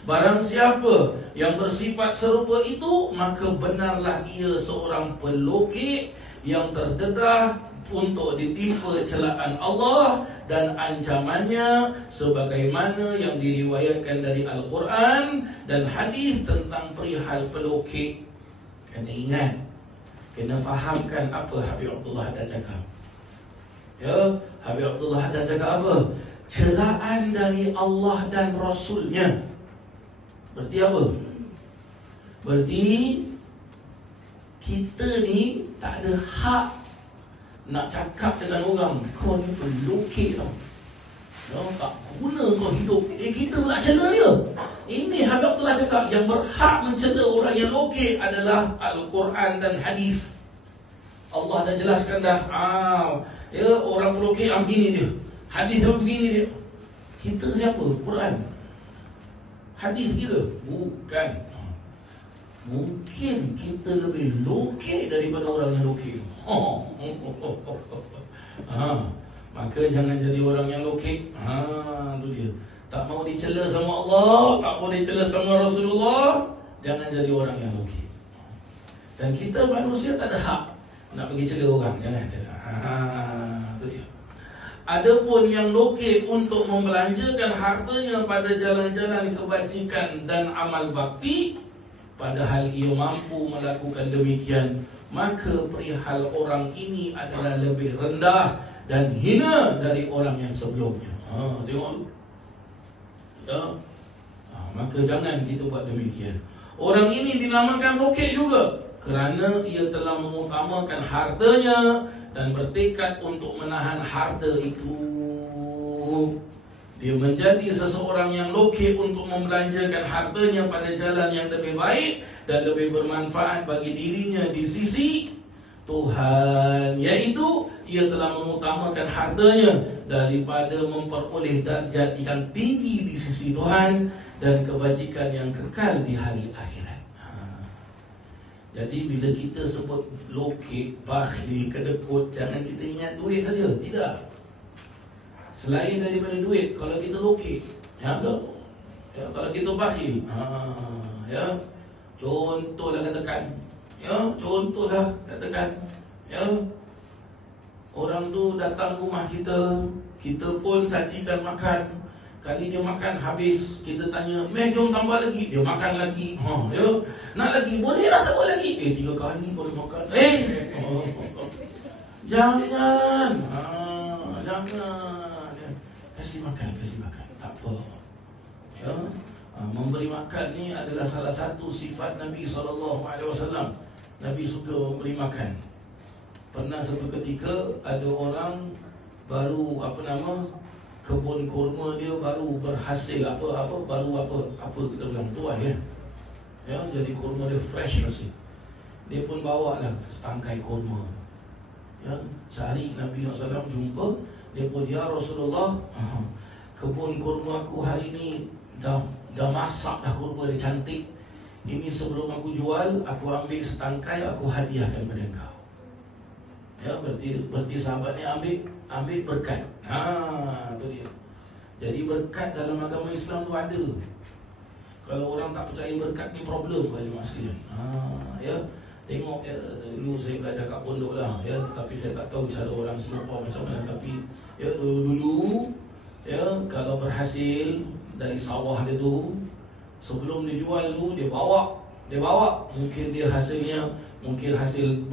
Barang siapa yang bersifat serupa itu, maka benarlah ia seorang pelukik yang terdedah untuk ditimpa celaan Allah dan ancamannya, sebagaimana yang diriwayatkan dari Al-Quran dan hadis tentang perihal pelukik. Kena ingat, kena fahamkan apa Habib Abdullah ada cakap. Ya, Habib Abdullah ada cakap apa? Celaan dari Allah dan Rasulnya. Berarti apa? Berarti kita ni tak ada hak nak cakap dengan orang, kau ni pelukik tau, tak guna kau hidup. Kita pula cela dia. Ini Habib telah cakap, yang berhak mencela orang yang lokik adalah Al-Quran dan hadis. Allah dah jelaskan dah. Ya, orang pelukik begini dia, hadis begini dia. Kita siapa? Quran, hadis kita? Bukan. Mungkin kita lebih lokek daripada orang yang lokek. Maka jangan jadi orang yang lokek. Tu dia. Tak mau dicela sama Allah, tak mau dicela sama Rasulullah, jangan jadi orang yang lokek. Dan kita manusia tak ada hak nak pergi cela orang, jangan. Tu dia. Adapun yang lokek untuk membelanjakan hartanya pada jalan-jalan kebajikan dan amal bakti, padahal ia mampu melakukan demikian, maka perihal orang ini adalah lebih rendah dan hina dari orang yang sebelumnya. Tengok. Ya. Maka jangan kita buat demikian. Orang ini dinamakan lokek juga kerana ia telah mengutamakan hartanya dan bertekad untuk menahan harta itu. Dia menjadi seseorang yang lokek untuk membelanjakan hartanya pada jalan yang lebih baik dan lebih bermanfaat bagi dirinya di sisi Tuhan, iaitu ia telah mengutamakan hartanya daripada memperoleh darjat yang tinggi di sisi Tuhan dan kebajikan yang kekal di hari akhirat. Jadi bila kita sebut lokek, bakhil, kedekut, jangan kita ingat duit saja. Tidak. Selain daripada duit, kalau kita lokek, kalau kita bakhil, contohlah katakan, orang tu datang rumah kita, kita pun sajikan makan. Kali dia makan habis, kita tanya, jom tambah lagi. Dia makan lagi. Nak lagi? Bolehlah, tak boleh lagi. 3 kali boleh makan. Jangan. Jangan. Kasih makan. Tak apa. Memberi makan ni adalah salah satu sifat Nabi SAW. Nabi suka memberi makan. Pernah satu ketika ada orang baru kebun kurma dia baru berhasil apa kita bilang tuai jadi kurma dia fresh masih. Dia pun bawa lah setangkai kurma. Sehari Nabi SAW jumpa, dia pun, ya Rasulullah, kebun kurma aku hari ni dah masak dah kurma dia cantik. Ini sebelum aku jual, aku ambil setangkai, aku hadiahkan pada engkau. Berarti sahabat ni ambil berkat. Tu dia. Jadi berkat dalam agama Islam tu ada. Kalau orang tak percaya berkat ni problem bagi maksudnya. Tengok dulu saya belajar kat pondok lah, tapi saya tak tahu cara orang Singapura macam mana. Tapi dulu kalau berhasil dari sawah dia tu, sebelum dia jual tu dia bawa. Mungkin dia hasilnya, hasil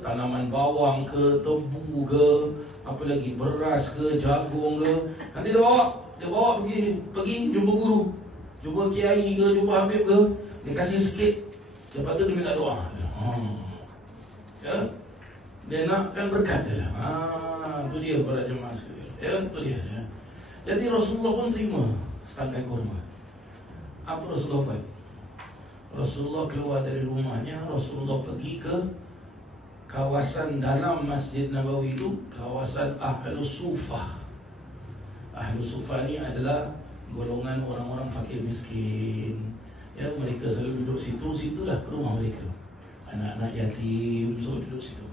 tanaman bawang ke, tebu ke, apa lagi, beras ke, jagung ke. Nanti dia bawa pergi jumpa guru, jumpa kiai ke, jumpa habib ke. Dia kasih sikit, lepas tu dia minta doa. Dia nakkan berkat dia lah. Tu dia para jemaah sekalian. Tu dia. Jadi Rasulullah pun terima setangkai kurma. Apa Rasulullah buat? Rasulullah keluar dari rumahnya, Rasulullah pergi ke kawasan dalam Masjid Nabawi itu, kawasan Ahlus Sufah. Ahlus Sufah ni adalah golongan orang-orang fakir miskin. Mereka selalu duduk situ, situlah rumah mereka. Anak-anak yatim semua duduk situ.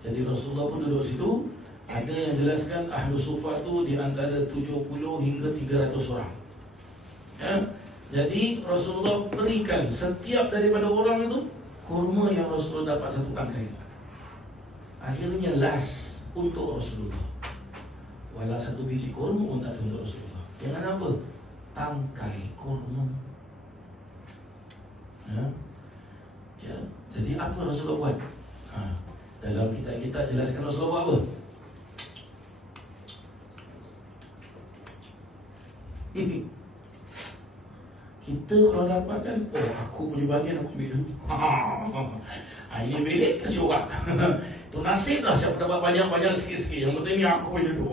Jadi Rasulullah pun duduk situ. Ada yang jelaskan Ahlus Sufah tu di antara 70 hingga 300 orang. Jadi Rasulullah berikan setiap daripada orang itu kurma yang Rasulullah dapat satu tangkai. Akhirnya last untuk Rasulullah. Walau satu biji kurma pun tak ada untuk Rasulullah. Jangan apa? Tangkai kurma. Jadi apa Rasulullah buat? Dalam kita jelaskan Rasulullah buat apa? Kita kalau dapatkan, aku punya bagian aku ambil dulu. Ini bilik kasih orang. Itu nasib lah, siapa dapat banyak-banyak sikit-sikit. Yang penting ni aku punya dulu.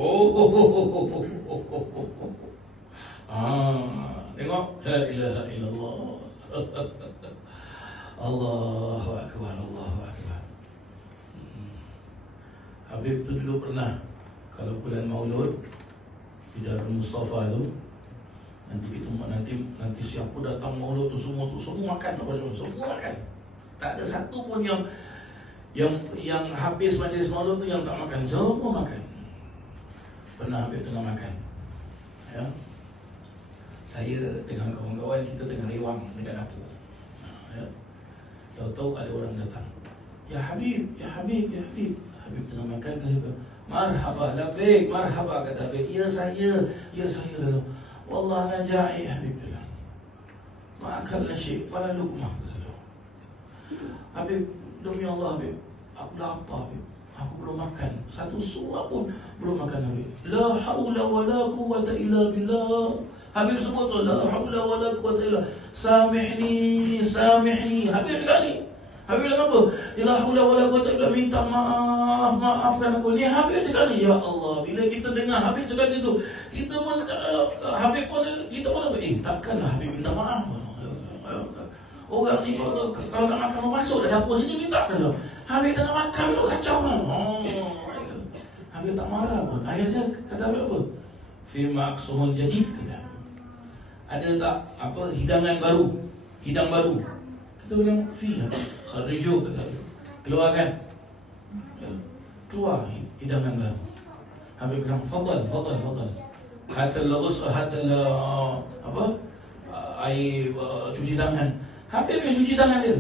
Tengok. La ilaha illallah. Allahu Akbar. Habib tu dulu pernah, kalau bulan Maulud di Darul Mustafa tu, nanti siapa datang Maulud tu semua makan apa dia, semua makan. Tak ada satu pun yang habis majlis Maulud tu yang tak makan, semua makan. pernah Habib tengah makan, ya. Saya dengan kawan-kawan kita tengah rewang dekat dapur, ya. Tahu-tahu ada orang datang. Ya Habib, ya Habib, ya Habib. Habib tengah makan, kata, marhaba, labbaik, marhaba, kata Habib. Ya saya. Wallah naja'i, Habib bilang. Ma'akalna syekh, wala lukmah. Habib, demi Allah Habib, aku lapar Habib. Aku belum makan, satu suap pun belum makan Habib. La haula wala quwwata illa billah. Habib sebut tu, la haula wala quwwata illa. Samihni. Habib sekali. Habib bilang apa? La haula wala quwwata illa, minta maafkan aku. Ni Habib sekali. Ya Allah, bila kita dengar Habib cakap itu, kita pun Habib pun kita pun apa? Takkanlah Habib minta maaf. Orang ni kalau tak makan masuk dah dapur sini minta dah. Habib tak nak makan tu kacau lah. Habib tak marah pun. Akhirnya kata Habib apa? Fi maqsuhun jadid, kata. Ada tak apa hidangan baru? Hidang baru. Kita bilang fi kharijo, kata Habib. Keluarkan. Keluar hidangan baru. Habib bilang fadal. Hatta al-ghusl, hatta apa? Air cuci tangan. Habib yang cuci tangan dia.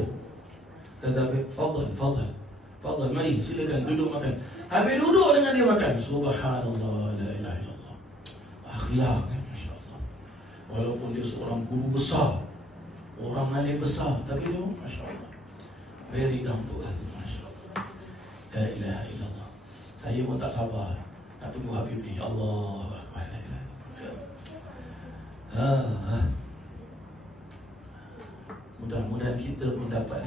Kata Habib, fadal, mari silakan duduk makan. Habib duduk dengan dia makan. Subhanallah, la ilaha illallah. Akhlak, masya-Allah. Walaupun dia seorang guru besar, orang alim besar, tapi dia masya-Allah very down to earth, masya-Allah. La ilaha illallah. Saya pun tak sabar nak tunggu Habib ni. Allah Akbar. La ilaha illallah. Mudah-mudahan kita pun dapat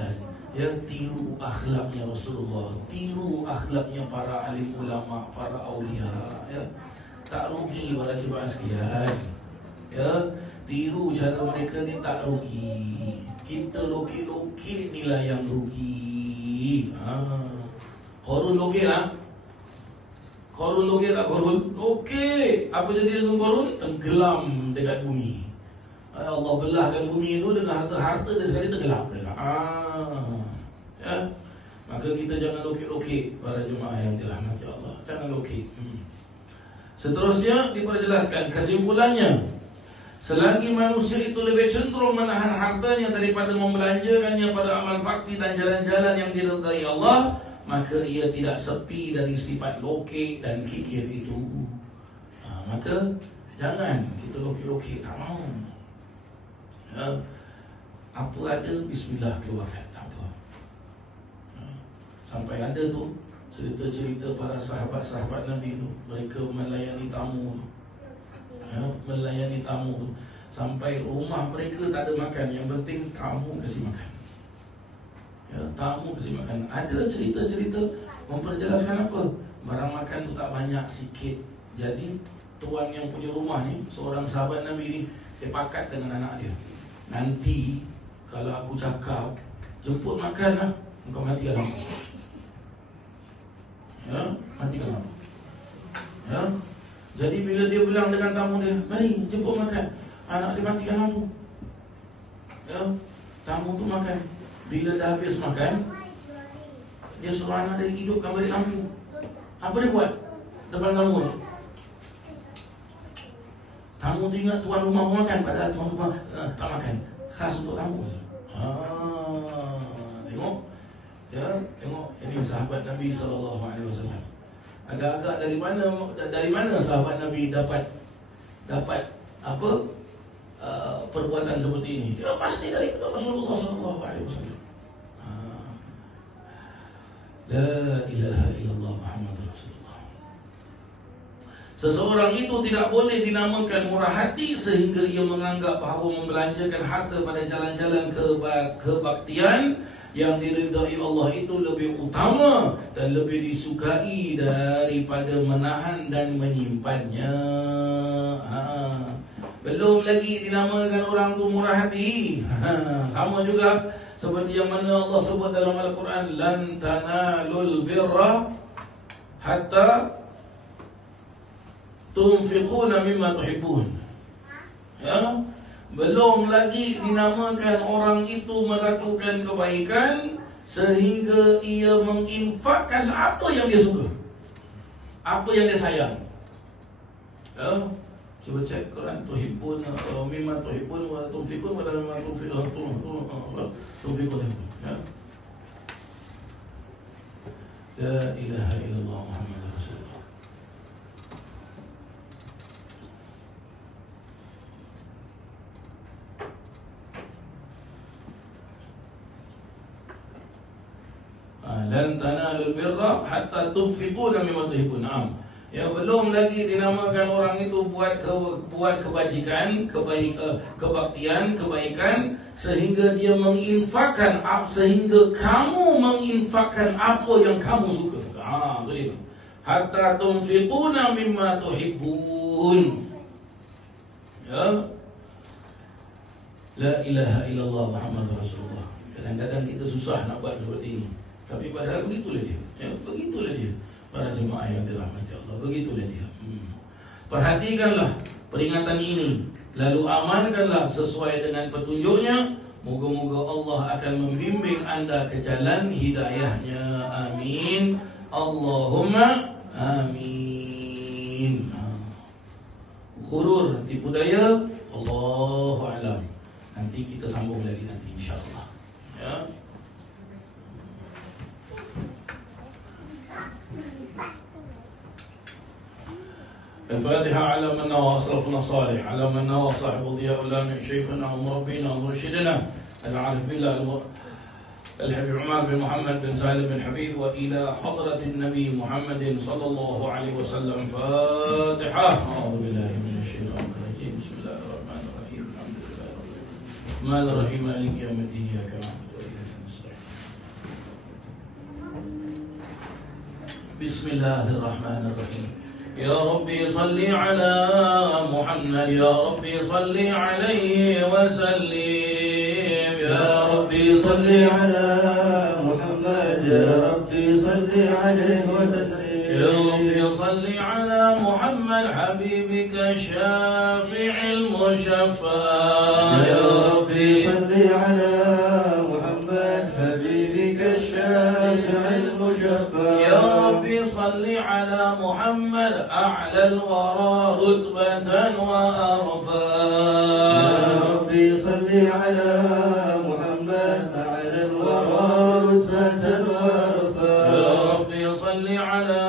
ya, tiru akhlaknya Rasulullah, tiru akhlaknya para alim ulama, para aulia, ya. Tak rugi para jemaah sekalian, ya. Tiru cara mereka ni tak rugi. Kita lokek-lokek inilah yang rugi. Qarun lokek lah. Qarun lokek. Apa jadi dengan Qarun? Tenggelam dekat bumi. Allah belahkan bumi itu dengan harta-harta dia sekali tenggelam. Ya. Maka kita jangan lokek-lokek para jemaah yang dirahmati Allah. Jangan lokek. Seterusnya diperjelaskan kesimpulannya. Selagi manusia itu lebih cenderung menahan hartanya daripada membelanjakannya pada amal bakti dan jalan-jalan yang diridai Allah, maka ia tidak sepi dari sifat lokek dan kikir itu. Maka jangan kita lokek-lokek, tak mau. Ya, apa ada bismillah keluarkan, tak apa. Sampai ada tu cerita-cerita para sahabat-sahabat Nabi tu, mereka melayani tamu tu. Ya, melayani tamu tu sampai rumah mereka tak ada makan, yang penting tamu kasih makan. Ya, tamu kasih makan. Ada cerita-cerita memperjelaskan apa? Barang makan tu tak banyak, sikit. Jadi tuan yang punya rumah ni, seorang sahabat Nabi ni, dia pakat dengan anak dia. Nanti kalau aku cakap jemput makan lah, engkau matikan aku. Ya, matikan aku. Ya. Jadi bila dia bilang dengan tamu dia, mari jemput makan, anak dia matikan aku. Ya. Tamu tu makan. Bila dah habis makan, dia suruh anak dia hidupkan balik lampu. Apa dia buat depan tamu tu? Tamu tu ingat tuan rumah makan, padahal tuan rumah tak makan. Khas untuk tamu. Tengok. Ya, tengok ini sahabat Nabi SAW. Agak-agak dari mana sahabat Nabi dapat apa perbuatan seperti ini? Dia pasti dari Rasulullah SAW. La ilaha illallah Muhammadur Rasulullah. Seseorang itu tidak boleh dinamakan murah hati sehingga ia menganggap bahawa membelanjakan harta pada jalan-jalan kebaktian yang diridai Allah itu lebih utama dan lebih disukai daripada menahan dan menyimpannya. Belum lagi dinamakan orang tu murah hati. Sama juga seperti yang mana Allah sebut dalam Al-Quran, lan tanalul birra hatta tunfiquna mimma tuhibbun. Ya, belum lagi dinamakan orang itu melakukan kebaikan sehingga ia menginfakkan apa yang dia suka, apa yang dia sayang. Ya, coba cek Quran tuhibbun mimma tuhibbun wa tunfiqun wa mimma tunfiqun. Ya. La ilaha illallah Muhammadur Rasulullah. Lan tanalul birra hatta tunfiquna mimma tuhibbun. Naam. Ya, belum lagi dinamakan orang itu buat kebajikan, kebaktian, kebaikan sehingga dia menginfakkan, sehingga kamu menginfakkan apa yang kamu suka. Tu dia. Hatta tunfiquna mimma tuhibbun. Ya. La ilaha illallah Muhammadur Rasulullah. Kadang-kadang kita susah nak buat seperti ini. Tapi padahal begitulah dia. Ya, begitulah dia. Para jemaah yang dirahmati Allah, begitulah dia. Perhatikanlah peringatan ini, lalu amalkanlah sesuai dengan petunjuknya. Moga-moga Allah akan membimbing anda ke jalan hidayahnya. Amin. Allahumma amin. Ghurur, tipu daya, Allahu a'lam. Nanti kita sambung lagi nanti insya-Allah. Ya. الفاتحة على من نوى أسرفنا صالح، على من نوى صاحب ضياء الله شيخنا ومربينا ومرشدنا العارف بالله الحبيب عمر بن محمد بن سالم بن حبيب، وإلى حضرة النبي محمد صلى الله عليه وسلم. فاتحة. أعوذ بالله من الشيطان الرجيم. بسم الله الرحمن الرحيم. الحمد لله رب العالمين الرحمن الرحيم مالك يوم الدين إياك نعبد وإياك نستعين. بسم الله الرحمن الرحيم. يا ربي صل على محمد، يا ربي صل عليه وسلم. يا ربي صل على محمد، يا ربي صل عليه وسلم. يا ربي صل على محمد حبيبك الشافع المشفع. يا ربي صل على محمد حبيبك الشافع المشفع. يا ربي صل على محمد أعلى الورى رتبة وأرفع. يا ربي صل على محمد أعلى الورى رتبة وأرفع. يا ربي صل على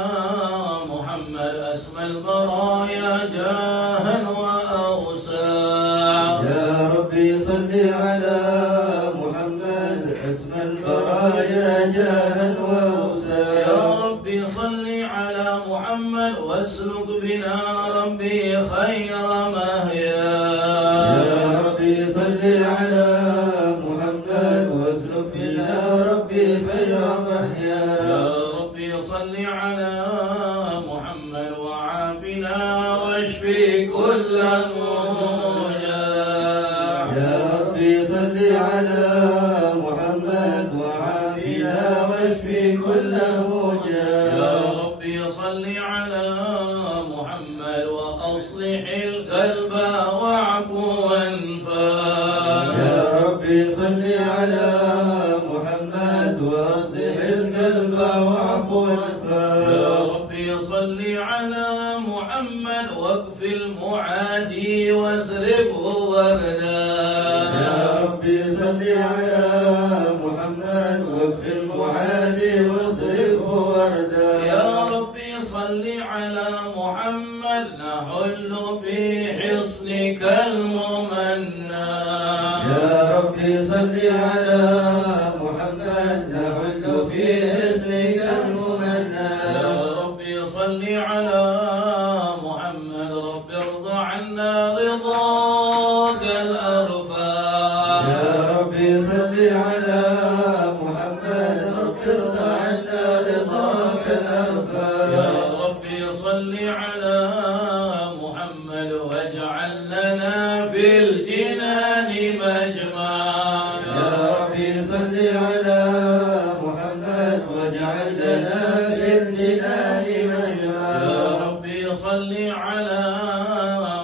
محمد أسمى البرايا جاها وأوسع. يا ربي صل على محمد أسمى البرايا جاها وأوسع. يا ربي صل على محمد واسلك بنا ربي خير مهيا. يا ربي صل على محمد واسلك بنا ربي خير مهيا. يا ربي صل على محمد وعافنا واشفي كل موجع. يا ربي صل على محمد وعافنا واشفي كل موجع. يا ربي صل على محمد وأصلح القلب واعفو وانفع. يا ربي صل على محمد وأصلح القلب واعفو وانفع. يا ربي صل على محمد واكف المعادي واسربه وردا. يا ربي صل على محمد واكف المعادي واسربه وردا. يا ربي صل على محمد نحل في حصنك الممنى. يا ربي صل على محمد نحل في حصنك الممنى. يا ربي صل على محمد رب ارض عنا رضاك الأرفع. يا ربي صل على محمد رب ارض عنا رضاك الأرفع. يا ربي صل على محمد واجعل لنا في الجنان مجمع. يا ربي صل على محمد واجعل لنا في الجنان مجمع. يا ربي صل على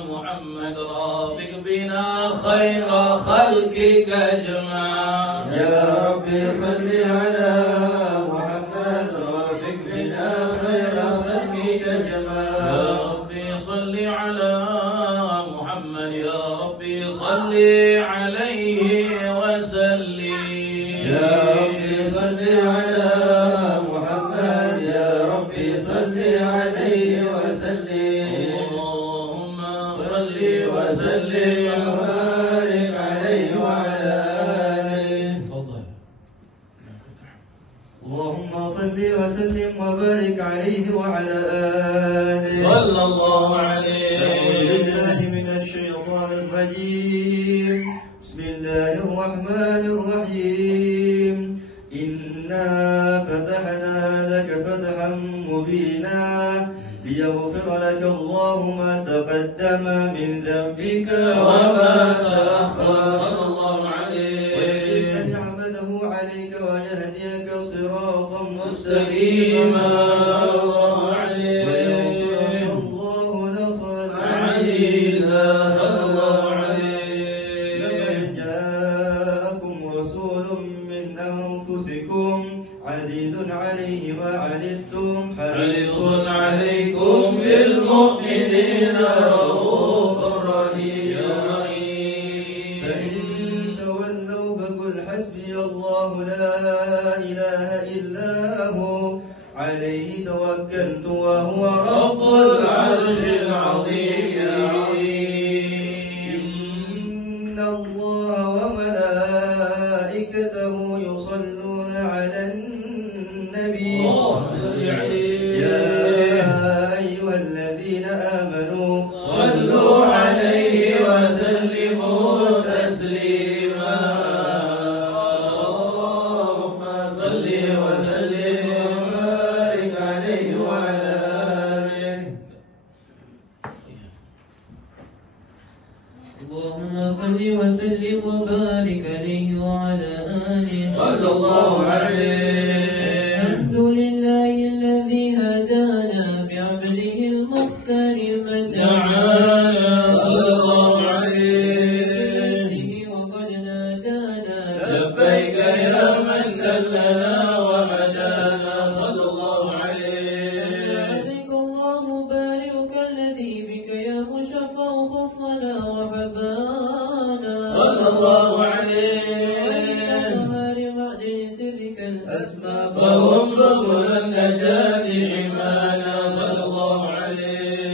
محمد رافق بنا خير خلقك اجمع. يا ربي صل على محمد رافق بنا خير خلقك اجمع. يا ربي صل على صل عليه وسلم يا ربي صل على محمد يا ربي صل عليه وسلم اللهم صل وسلم وبارك عليه وعلى آله تفضل. اللهم صل وسلم وبارك عليه وعلى آله صلى الله أعوذ عليه. بالله من الشيطان الرجيم بسم الله الرحمن الرحيم إنا فتحنا لك فتحا مبينا ليغفر لك الله ما تقدم من ذنبك وما تأخر صلى الله عليه. ويتم نعمته عليك ويهديك صراطا مستقيما. مستقيما الله عليه. وينصرك الله نصرا عزيزا. عزيزا صلى الله عليه. لقد جاءكم رسول من أنفسكم عزيز عليه ما عنتم حريص عليكم بالمؤمنين رؤوف رحيم. يا رحيم. فإن تولوا فقل حسبي الله لا إله إلا هو عليه توكلت وهو رب العرش العظيم. يا رحيم. إن الله وملائكته يصلون على النبي اللهم صل عليه. يا أيها الذين آمنوا صلوا عليه وسلموا تسليما. اللهم صل وسلم وبارك عليه وعلى آله اللهم صل وسلم وبارك عليه وعلى آله صلى الله عليه. الحمد لله الذي هدانا في عبده المختار من دعانا. صلى الله عليه. وقد نادانا لبيك يا من دلنا وهدانا. صلى الله عليه. عليك الله بارك الذي بك يا مشفع خصنا وحبانا صلى الله عليه. ولتكمل معدن سرك الأسماء فهم سبل النجاة حمانا. صلى الله عليه.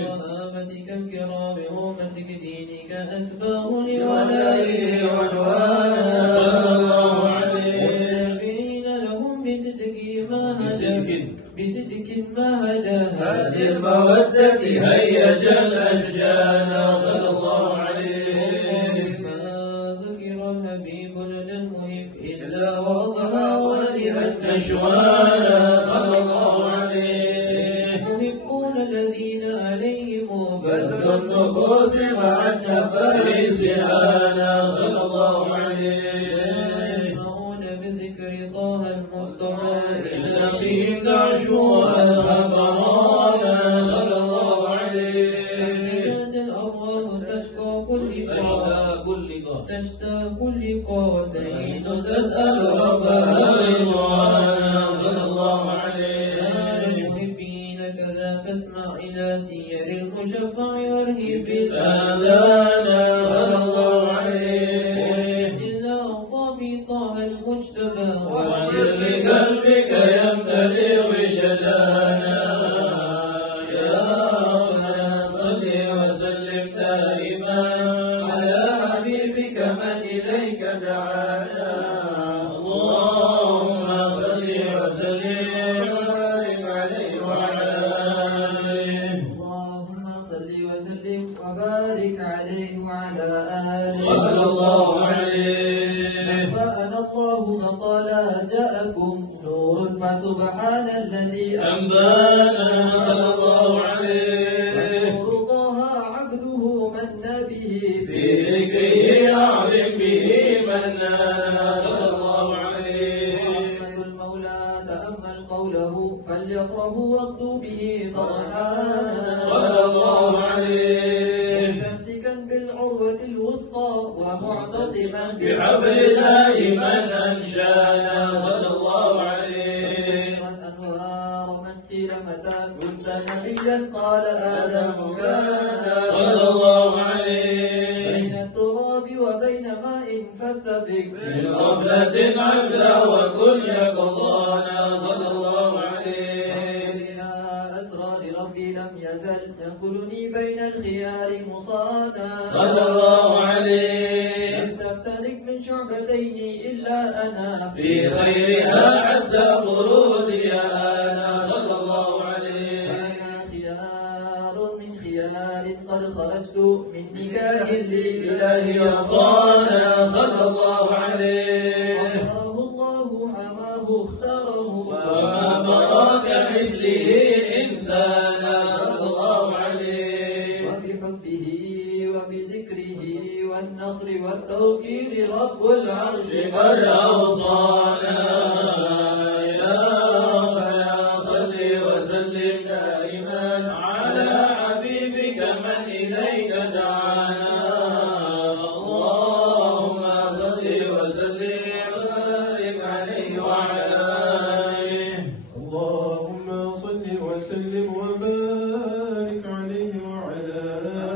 صحابتك الكرام وأمتك دينك أسباب لولائه لولائه عنوانا. صلى الله عليه. والتابعين لهم بصدق ما بصدق ما هدى هذه المودة هيج الأشجان. صلى الله عليه. ما ذكر الحبيب لدى المحب إلا وأضحى والها نشوانا. صلى الله عليه. المحبون الذين عليهم بذل النفوس مع التفاريس هانا. صلى الله عليه. يسمعون بذكر طه المصطفى إلا بهم تعشوها الهبرانا. صلى الله عليه. كانت الأرواح تشكى كل تشتاق اللقاء وتهين تسأل ربها رضوانا. صلى الله عليه. المحبين كذا فاسمع إلى سير المشفع وارهب الآذان. صلى الله عليه. إلا أوصاف طه المجتبى واحضر لقلبك يمتلئ وجدانا. يا ربنا صل وسلم دائما على حبيبك من إليك دعانا. اللهم صل وسلم وبارك عليه وعلى آله. اللهم صل وسلم وبارك عليه وعلى آله صلى الله عليه. نبأنا الله فقال جاءكم نور فسبحان الذي أنبانا. صلى الله عليه. نور طه عبده من به في ذكره أعظم به منانا. صلى الله عليه. محمد المولى تأمل قوله فليقرأه واغدو به فرحانا صلى الله عليه. مستمسكا بالعروة الوثقى ومعتصما بحبل الله من أنشانا. صلى الله عليه. أنوار من قيل متى كنت نبيا قال آدم كان صلى الله عليه. بين التراب صلاة عبدا وكن يقظانا صلى الله عليه. إلى أسرار ربي لم يزل ينقلني بين الخيار مصانا صلى الله عليه. لم تفترق من شعبتين إلا أنا في خيرها حتى بروزي أنا صلى الله عليه. أنا خيار من خيار قد خرجت من نكاه لإلهي أصانا صلى الله عليه. اختاره الله حماه اختاره وما براك مثله إنسانا صلى الله عليه. وبحبه وبذكره والنصر والتوكيل رب العرش قد أوصانا يا ربنا صل وسلم دائما على حبيبك من إليك دعانا. اللهم صل وسلم وبارك عليه وعلى آله. اللهم صل وسلم وبارك عليه وعلى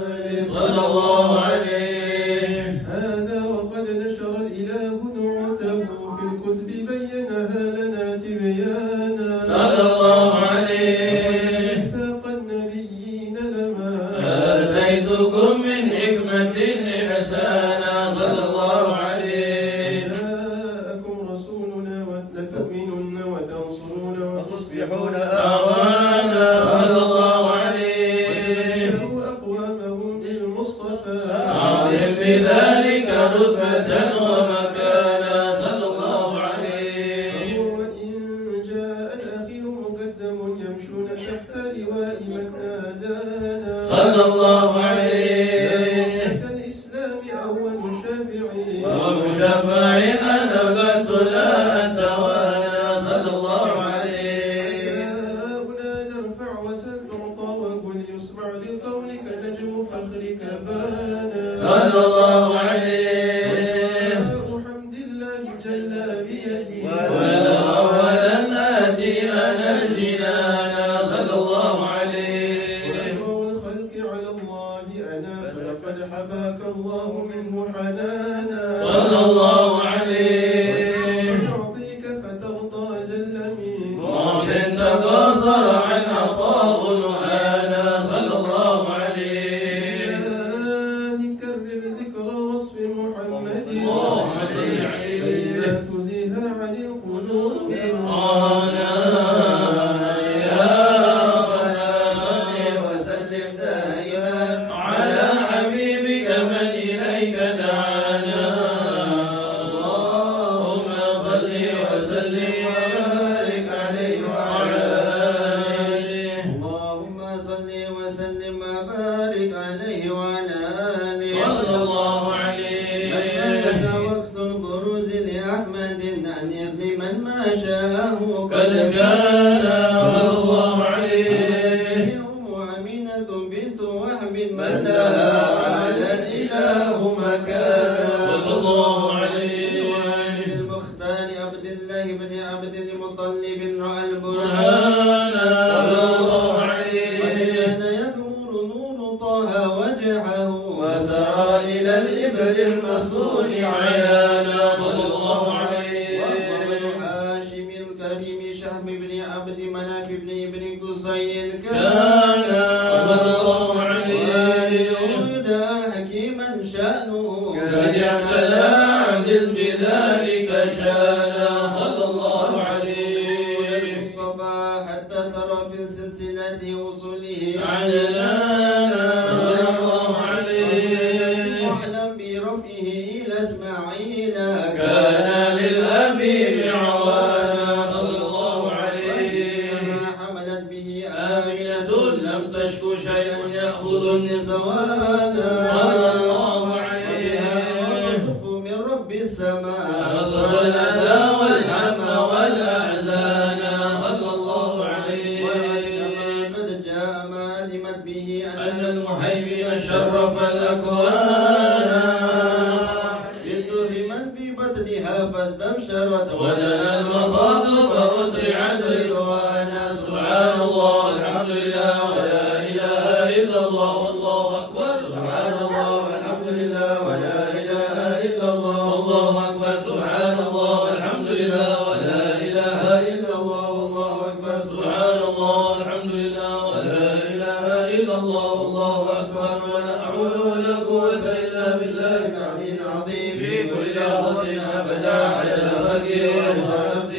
آله صلى الله عليه. هذا وقد نشر الإله نعته في الكتب بينها لنا تبيانا صلى الله عليه. ميثاق النبيين لما آتيتكم من حكمة إحسانا صلى الله عليه. جاءكم رسولنا لتؤمنن وتنصرون وتصبحون أعوانا صلى الله عليه. وتبشروا أقوامهم بالمصطفى عظم بذلك رتبة ومكانا صلى الله عليه. وإن جاء الأخير مقدم يمشون تحت لواء من نادانا صلى الله عليه. أمة الإسلام أول شافعي ومشفع أنا قد لا أتوانا صلى الله عليه. هؤلاء نرفع وسل تعطى وقل يسمع لقولك نجم فخرك بانا صلى الله عليه. حمد الله جل بيده ولا ولم آتي أنا الجنان صلى الله عليه. وأكرم الخلق على الله أنا فلقد حباك الله منه حنانا صلى الله عليه. يعطيك فترضى جل من ومن تقاصر عن عطاء نهانا صلى الله عليه. الله كرر ذكر وصف محمد اللهم صل عليه. لا تزيها عن القلوب آنا يا ربنا صل وسلم دائما على حبيبك من إليك دعانا. اللهم صل وسلم وبارك عليه وعلى آله. اللهم صل وسلم وبارك عليه وعلى آله. صلى الله عليه. لما وقت البروز لأحمد أن يذل من ما شاءه قد كان صلى الله عليه. أم أمينة بنت وهب من لها على الإله مكانا. وصلى الله عليه. المختار عبد الله بن عبد المطلب رأى برهان صلى الله عليه. كان ينور نور طه وجهه وسعى إلى الإبل المسرور عيانا صلى الله عليه. وابن هاشم الكريم شهم بن عبد مناف بن ابن قصي كان صلى الله عليه. وولد حكيما شأنه قد اعتلى عزيز بذلك شانا صلى الله عليه. المصطفى حتى ترى في سلسلة وصوله عدنانا صلى الله عليه. واعلم برفعه إلى إسماعيل كان للأبي معوانا صلى الله عليه. حملت به آمنة لم تشكو شيئا يأخذ النسوان صلى صلى الله عليه. من رب السماء أصل الأذى والهم والأحزان صلى الله عليه. قد جاء ما علمت به أن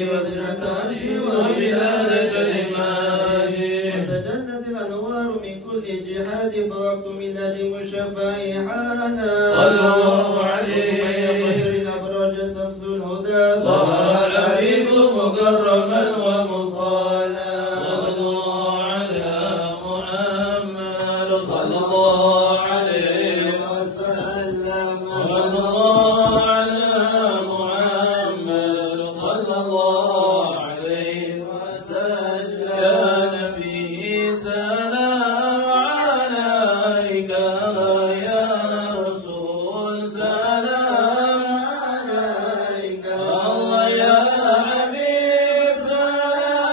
وزنة عرشه ومداد كلماته وتجلت الأنوار من كل جهاد فوقت ميلاد مشفع حانا صلى الله عليه خير الأبراج شمس الهدى ظهر الحبيب مكرما ومصالا صلى الله على محمد صلى الله عليه وسلم صلى الله على محمد صلى الله عليه وسلم يا نبي سلام عليك يا رسول سلام عليك الله يا حبيب سلام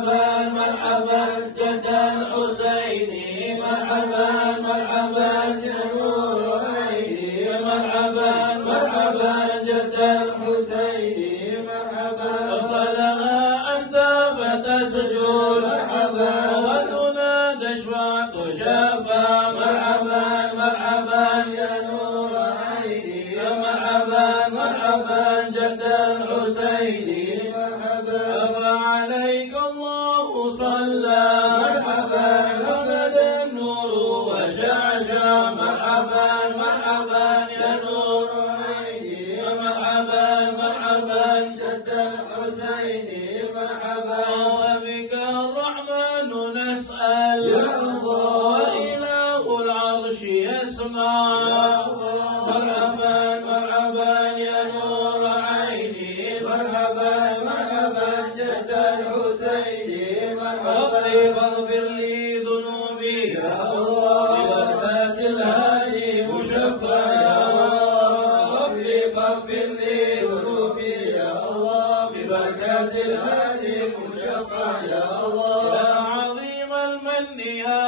مرحبا مرحبا جد الحسين مرحبا مرحبا يا نور عيني مرحبا مرحبا جد الحسين مرحبا طلع أنت فتسجد مرحبا والهنا تشفع تشفى مرحبا مرحبا يا نور عيني مرحبا مرحبا جد الحسين مرحبا فعليك الله صلى مرحبا محمد النور وشعشع مرحبا مرحبا يا نور عيني مرحبا مرحبا جد الحسين مرحبا وبك الرحمن نسأل يا الله وإله العرش يسمع يا الله مرحبا مرحبا يا نور عيني مرحبا مرحبا جد الحسين مرحبا فاغفر لي ذنوبي يا الله ببركات الهادي مشفى يا الله ربي فاغفر لي ذنوبي يا الله ببركات الهادي مشفى يا الله يا عظيم المن يا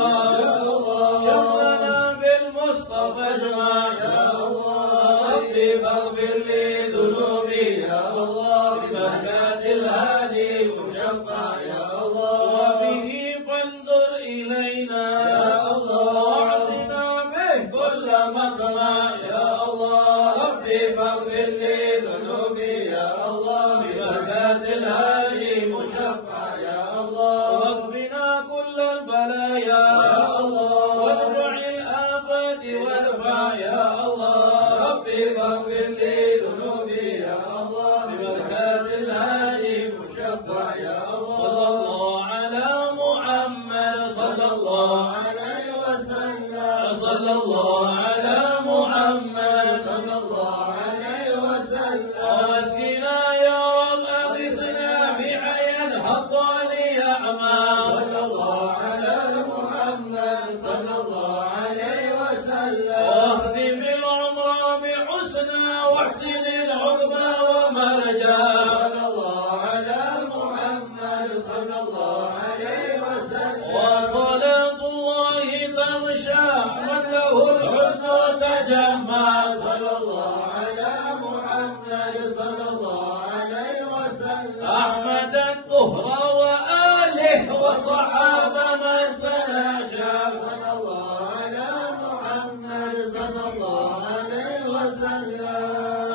رب يا الله شملنا بالمصطفى اجمع يا الله ربي فاغفر لي ذنوبي يا الله ببركات الهادي مشفى يا الله وبه فانظر إلينا يا الله واعطنا به كل مطمع يا الله ربي فاغفر لي ذنوبي يا الله ببركات الهادي مشفى يا الله واكفنا كل البلايا يا الله وادفع الآفات وادفع يا الله ربي فاغفر لي ذنوبي يا الله ببركات الهادي مشفى يا الله صلى الله على محمد صلى الله عليه وسلم صلى الله على محمد صلى الله عليه وسلم واسقنا يا رب اغثنا بحيا الهطال يعمى صلى الله على محمد صلى الله عليه وسلم واختم العمر بحسنى واحسن العقبى ومرجى صلى الله على محمد صلى الله عليه وسلم وصلاة الله تغشى من له الحسن تجمع صلى الله على محمد صلى الله عليه وسلم أحمد الطهر وآله وصحابة من سناشى صلى الله على محمد صلى الله عليه وسلم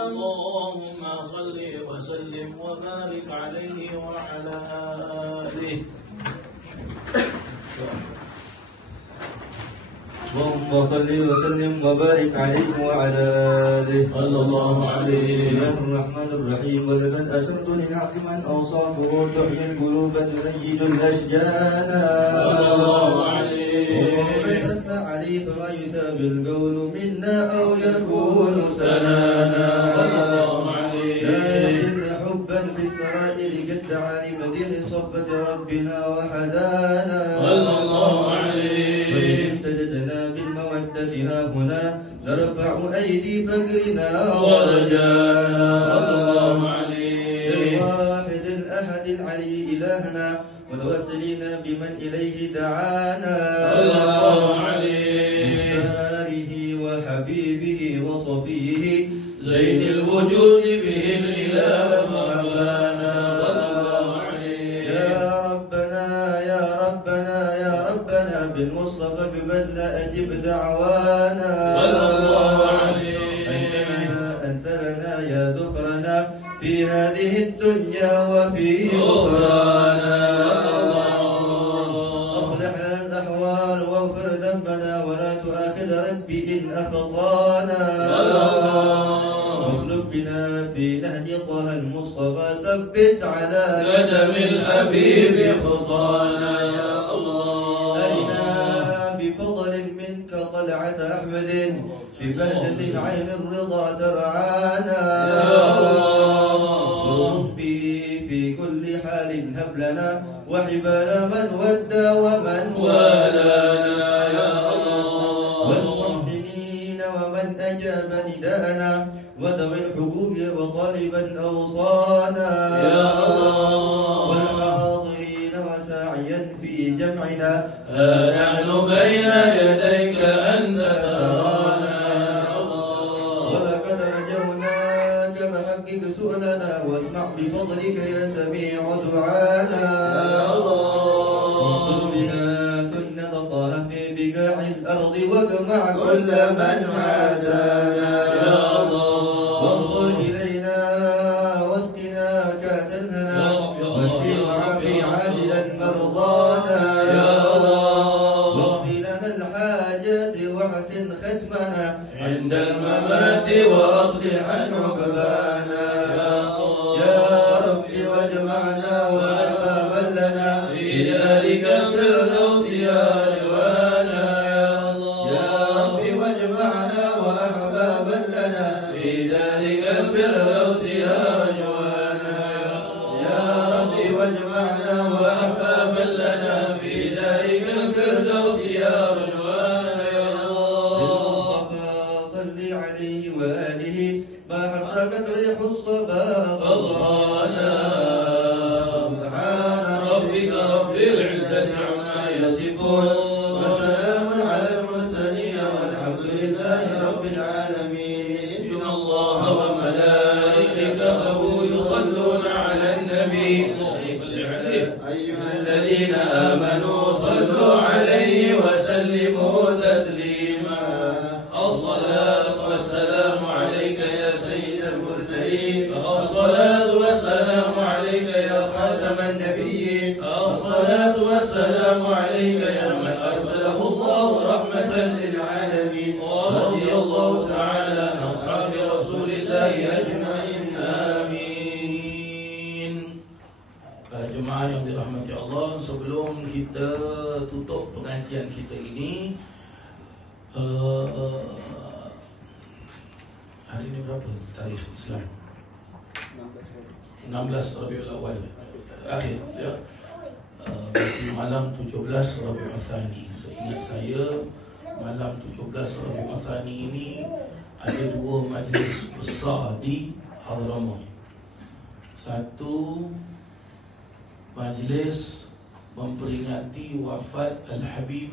اللهم صل وسلم وبارك عليه وعلى آله اللهم صل وسلم وبارك عليه وعلى آله صلى الله عليه بسم الله الرحمن الرحيم ولقد أشرت للعقل من أوصافه تحيي القلوب تهيج الأشجان صلى الله عليه وقد أثنى عليه فما يساب القول منا أو يكون سلانا صلى الله عليه لا يقل حبا في السرائر قد دعا لمديح صفة ربنا وحدانا صلى الله عليه وإن امتددنا بالمودة ها هنا لرفع أيدي فقرنا ورجانا صلى الله عليه للواحد الأحد العلي إلهنا متوسلين بمن إليه دعانا صلى الله عليه مختاره وحبيبه وصفيه زين الوجود به الإله مولانا صلى الله عليه يا ربنا يا ربنا يا ربنا بالمصطفى اقبل أجب دعوانا صلى الله عليه أنت لنا يا ذخرنا في هذه الدنيا وفي أخرانا أصلح لنا الأحوال واغفر ذنبنا ولا تؤاخذ ربي إن أخطانا واسلك بنا في نهج طه المصطفى ثبت على قدم الحبيب خطانا يا الله أرنا بفضل منك طلعة أحمد في بهجة العين الرضا ترعانا يا الله ربي في كل حال هب لنا وحبال من ودى ومن ولانا يا الله والمحسنين ومن أجاب نداءنا وذوي الحقوق وطالبا أوصانا يا الله والحاضرين علينا نحن بين يديك أنت ترانا يا الله. ولقد رجوناك فحقق سؤلنا واسمع بفضلك يا سميع دعانا يا الله. انصر بنا سنة طه في بقاع الأرض واجمع كل من عادانا يا الله. وانظر إلينا واسقنا كأس الهنا واشفي وعافي عاجلا مرضانا يا الله. واقضي لنا الحاجات واحسن ختمنا عند الممات وأصلح عقبانا يا الله. يا ربي واجمعنا وأحبابا لنا في ذلك الفردوس يا روانا يا الله. يا ربي واجمعنا وأحبابا لنا في ذلك الفردوس يا رجوانا يا الله. يا ربي واجمعنا وأحبابا لنا في ذلك الفردوس يا رجوانا يا الله. المصطفى صل عليه وآله ما حركت ريح الصبا غصانا. سبحان ربك رب العزة عما يصفون وسلام على المرسلين والحمد لله رب العالمين. إن الله وملائكته يصلون على النبي أيها الذين آمنوا صلوا عليه وسلموا تسليما. الصلاة والسلام عليك يا سيد المرسلين. الصلاة والسلام عليك يا خاتم النبيين. الصلاة والسلام عليك يا من أرسله الله رحمة للعالمين. ورضي الله تعالى عن أصحاب رسول الله أجمعين. آمين. Para jemaah yang dirahmati Allah, sebelum kita tutup pengajian kita ini, hari ini berapa tarikh Islam? 16 Rabiul Awal akhir ya. Malam 17 Rabiul Tsani. Seingat saya malam 17 Rabiul Tsani ini ada dua majlis besar di Hadramaut. Satu majlis memperingati wafat Al-Habib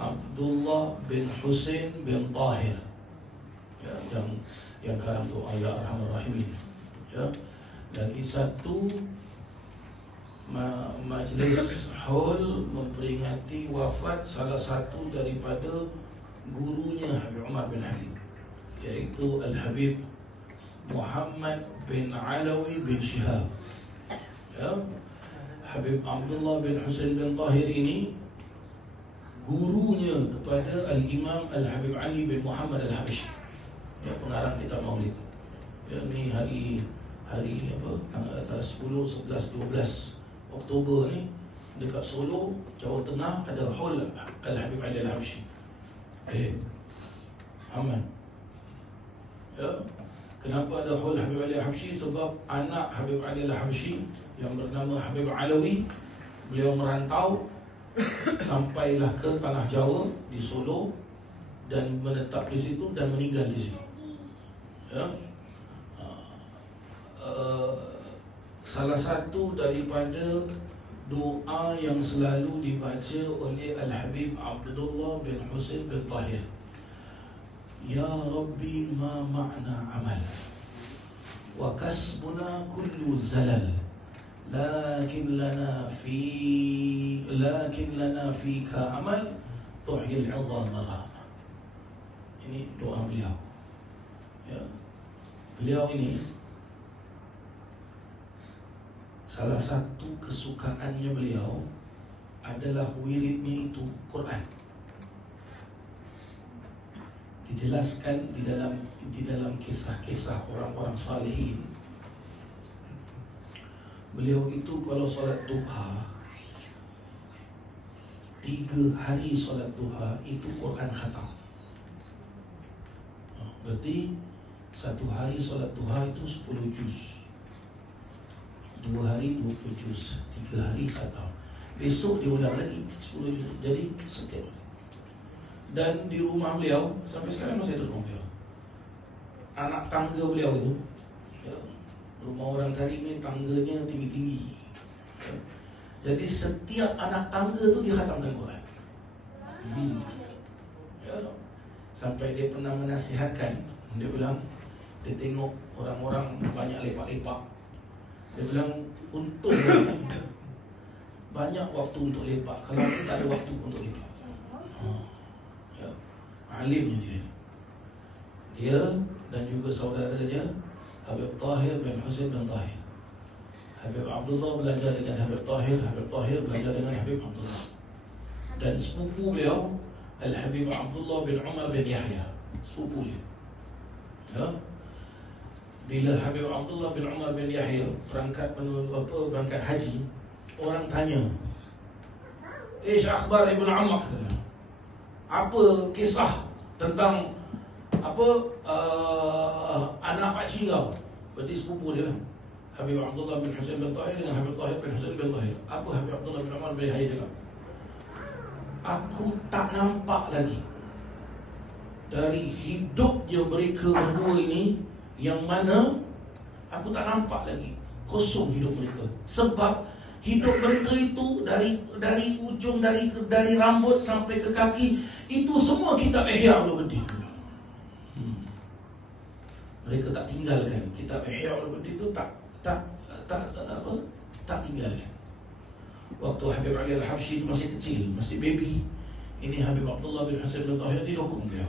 Abdullah bin Husain bin Tahir, ya, yang sekarang tu Ya Arhamar Rahimin, ya. Lagi satu majlis haul memperingati wafat salah satu daripada gurunya Habib Umar bin Habib, iaitu Al-Habib Muhammad bin Alawi bin Shihab, ya. Habib Abdullah bin Husain bin Tahir ini gurunya kepada Al-Imam Al-Habib Ali bin Muhammad Al-Habashi, ya, pengarang kitab Maulid. Ya, ni hari apa? Tanggal 10, 11, 12 Oktober ni dekat Solo, Jawa Tengah, ada haul Al-Habib Ali Al-Habashi. Aman. Ya. Kenapa ada haul Habib Ali Al-Habashi? Sebab anak Habib Ali Al-Habashi yang bernama Habib Alawi, beliau merantau sampailah ke tanah Jawa di Solo dan menetap di situ dan meninggal di situ. Ya. Salah satu daripada doa yang selalu dibaca oleh Al-Habib Abdullah bin Husain bin Tahir, Ya Rabbi ma ma'na amal wa kasbuna kullu zalal lakin lana fika amal tuhyil 'idham marama. Ini doa beliau, ya. Beliau ini salah satu kesukaannya beliau adalah wiridnya itu Quran. Dijelaskan di dalam kisah-kisah orang-orang salihin. Beliau itu kalau solat duha, 3 hari solat duha itu Quran khatam. Berarti 1 hari solat duha itu 10 juz, 2 hari 20 juz, 3 hari khatam. Besok dia ulang lagi 10 juz. Jadi setiap hari. Dan di rumah beliau, sampai sekarang masih ada rumah beliau, anak tangga beliau itu, ya, rumah orang Tarim ni tangganya tinggi-tinggi, ya. Jadi setiap anak tangga tu dia khatamkan Quran. Ya. Sampai dia pernah menasihatkan, dia bilang, dia tengok orang-orang banyak lepak-lepak. Dia bilang, untung banyak waktu untuk lepak. Kalau aku tak ada waktu untuk lepak. Ya. Alimnya dia dan juga saudaranya Habib Tahir bin Husain bin Tahir. Habib Abdullah belajar dengan Habib Tahir, Habib Tahir belajar dengan Habib Abdullah. Dan sepupu beliau Al-Habib Abdullah bin Umar bin Yahya, sepupu dia. Ya. Bila Habib Abdullah bin Umar bin Yahya berangkat haji, orang tanya, "Ish akhbar Ibn Ammak?" Apa kisah tentang anak pakcik kau? Berarti sepupu dia Habib Abdullah bin Husain bin Tahir dengan Habib Tahir bin Husain bin Tahir. Apa Habib Abdullah bin Umar bin Yahya cakap? Aku tak nampak lagi dari hidupnya mereka berdua ini yang mana aku tak nampak lagi kosong hidup mereka. Sebab hidup mereka itu dari ujung dari rambut sampai ke kaki itu semua kitab Ihya Ulumuddin. Mereka tak tinggalkan kitab Ihya Ulumuddin itu tak tinggalkan. Waktu Habib Ali Al-Habsyi itu masih kecil, masih baby, ini Habib Abdullah bin Husain bin Tahir didukung beliau.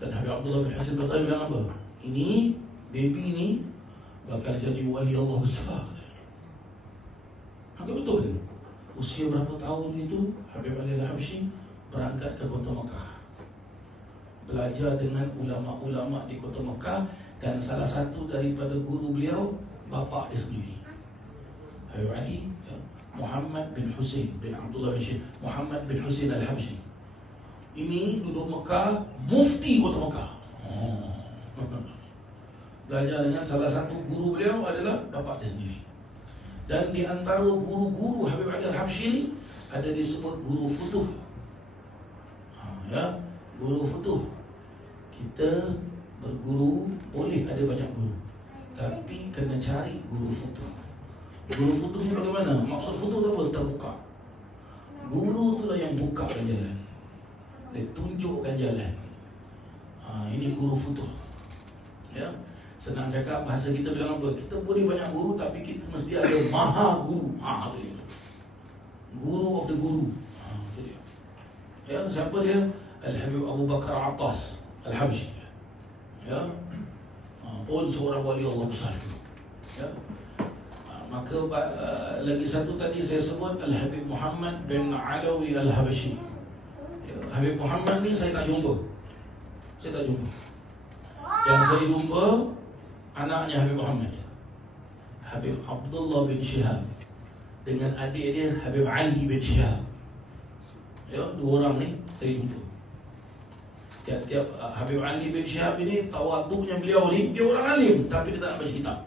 Dan Habib Abdullah bin Husain bin Tahir bilang apa? Ini baby ini bakal jadi wali Allah besar. Maka betul. Usia berapa tahun itu Habib Ali Al-Habsyi berangkat ke kota Mekah, belajar dengan ulama-ulama di kota Mekah. Dan salah satu daripada guru beliau bapa dia sendiri, Habib Ali Muhammad bin Husain bin Abdullah bin Syekh Muhammad bin Husain Al-Habsyi. Ini duduk Mekah, mufti kota Mekah. Belajar dengan salah satu guru beliau adalah bapa dia sendiri. Dan di antara guru-guru Habib Ali Al-Habsyi ini ada disebut guru futuh. Ya, guru futuh. Kita berguru boleh ada banyak guru, tapi kena cari guru futuh. Guru futuh ni bagaimana? Maksud futuh tu apa? Terbuka. Guru tu lah yang bukakan jalan, dia tunjukkan jalan. Ini guru futuh. Ya, senang cakap, bahasa kita bilang apa? Kita boleh banyak guru, tapi kita mesti ada maha guru. Tu dia. Guru of the guru. Tu dia. Ya, siapa dia? Al-Habib Abu Bakar Attas Al-Habsyi. Ya, pun seorang wali Allah besar. Ya. Maka lagi satu tadi saya sebut Al-Habib Muhammad bin Alawi Al-Habsyi. Ya, Habib Muhammad ni saya tak jumpa. Yang saya jumpa anaknya Habib Muhammad, Habib Abdullah bin Syihab, dengan adik dia Habib Ali bin Syihab. Ya, dua orang ni saya jumpa. Tiap-tiap Habib Ali bin Syihab ini, tawaduknya beliau ni, dia orang alim tapi dia tak baca kitab.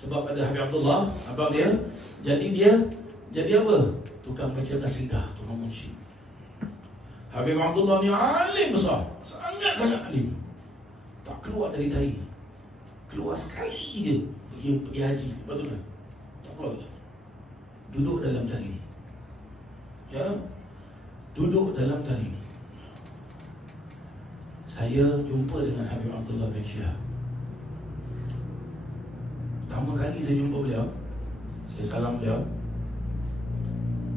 Sebab ada Habib Abdullah, abang dia, jadi apa? Tukang baca qasidah, tukang munsyid. Habib Abdullah ni alim besar, sangat-sangat alim. Tak keluar dari tahi. Keluar sekali dia pergi haji, betul tak? Tak keluar. Duduk dalam tahi. Ya, duduk dalam tahi. Saya jumpa dengan Habib Abdullah bin Syihab. Pertama kali saya jumpa beliau, saya salam beliau.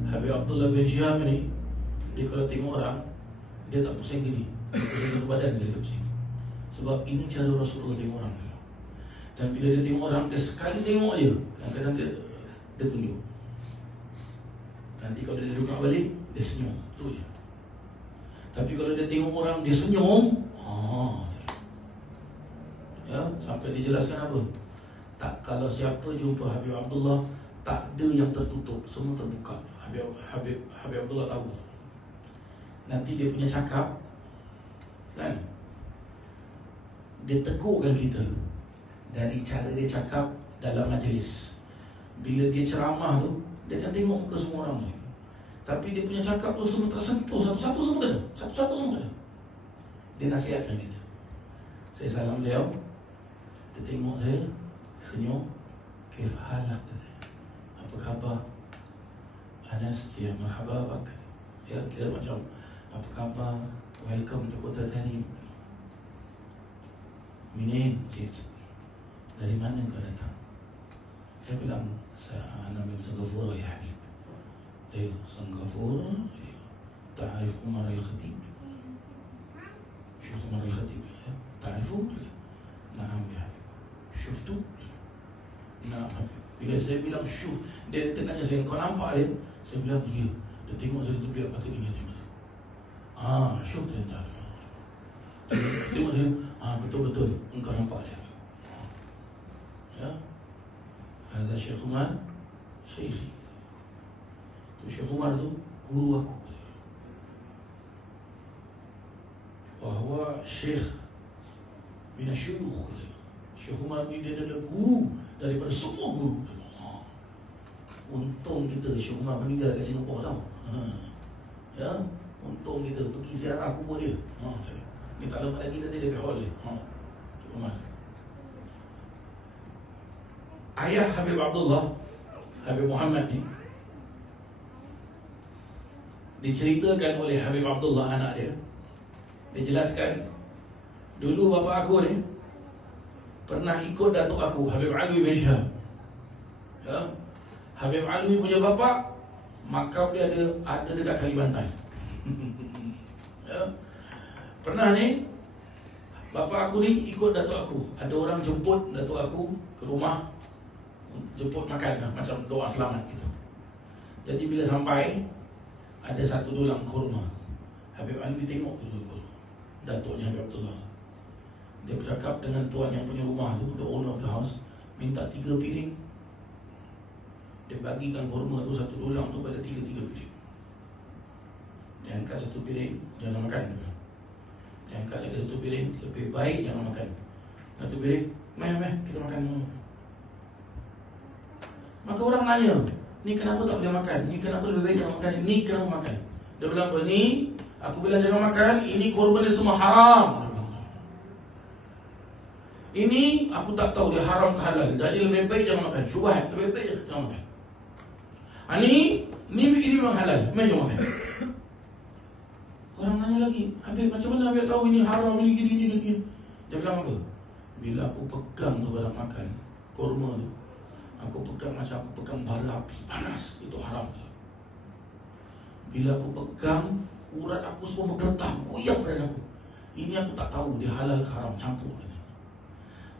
Habib Abdullah bin Syihab ni, dia kalau tengok orang, dia tak pusing gini, dia pusing badan dia pusing. Sebab ini cara Rasulullah tengok orang. Dan bila dia tengok orang, dia sekali tengok je, kadang-kadang dia tunjuk. Nanti kalau dia duduk balik, dia senyum, tu je. Tapi kalau dia tengok orang, dia senyum. Ya, sampai dijelaskan apa? Tak, kalau siapa jumpa Habib Abdullah, tak ada yang tertutup, semua terbuka. Habib Abdullah tahu. Nanti dia punya cakap, kan? Dia tegurkan kita dari cara dia cakap dalam majlis. Bila dia ceramah tu, dia akan tengok muka semua orang ni. Tapi dia punya cakap tu semua tersentuh, satu-satu semua kena. Satu-satu semua kena. Dia nasihatkan kita. Saya salam beliau, dia tengok saya, senyum. Kif halak, apa Anas, ya marhaba Pak. Ya, kita macam apa khabar? Welcome to Kota Tarim. Minin, cik. Dari mana kau datang? Saya bilang, saya min Singapura ya Habib. Saya Singapura. تعرف عمر الخطيب شيخ عمر الخطيب تعرفوه؟ نعم يا حبيبي شفتوه؟ نعم حبيبي. Bila saya bilang syuf, dia tanya saya, kau nampak dia? Saya bilang ya. Dia tengok saya tu biar mata gini tengok. Syuf tu yang tak. Tengok saya, betul-betul engkau nampak dia. Ya. Ada Syekh Umar, Syekhi. Tu Syekh Umar tu guru aku. Bahawa Syekh min asyuyukh. Syekh Umar ni dia adalah guru daripada semua guru. Untung kita Syekh Umar meninggal kat Singapura tau. Ya, untung kita pergi ziarah kubur dia. Dia tak lama lagi nanti dia pergi hall dia. Syekh Umar. Ayah Habib Abdullah, Habib Muhammad ni diceritakan oleh Habib Abdullah anak dia. Dia jelaskan, dulu bapa aku ni pernah ikut datuk aku, Habib Alwi bin Syahab. Ya. Habib Alwi punya bapa makam dia ada dekat Kalimantan. Ya. Pernah ni bapa aku ni ikut datuk aku. Ada orang jemput datuk aku ke rumah, jemput makan lah, macam doa selamat gitu. Jadi bila sampai, ada satu dulang kurma. Habib Alwi tengok dulu kurma. Datuknya Habib Abdullah. Dia bercakap dengan tuan yang punya rumah tu, the owner of the house, minta 3 piring. Dia bagikan kurma tu, satu dulang tu pada 3 piring. Dia angkat 1 piring, jangan makan. Dia angkat lagi 1 piring, lebih baik jangan makan. 1 piring, meh, kita makan dulu. Maka orang tanya, ni kenapa tak boleh makan? Ni kenapa lebih baik jangan makan? Ni kenapa makan? Dia bilang apa? Ni aku bilang jangan makan, ini korban dia semua haram. Ini aku tak tahu dia haram ke halal. Jadi lebih baik jangan makan. Syubhat, lebih baik jangan makan. Ini memang halal, jangan makan. Orang tanya lagi, Habib macam mana Habib tahu ini haram, ini gini. Dia bilang apa? Bila aku pegang tu barang makan, kurma tu, aku pegang macam aku pegang bara api panas, itu haram. Bila aku pegang, urat aku semua bergetar, goyang badan aku. Ini aku tak tahu dia halal ke haram, campur.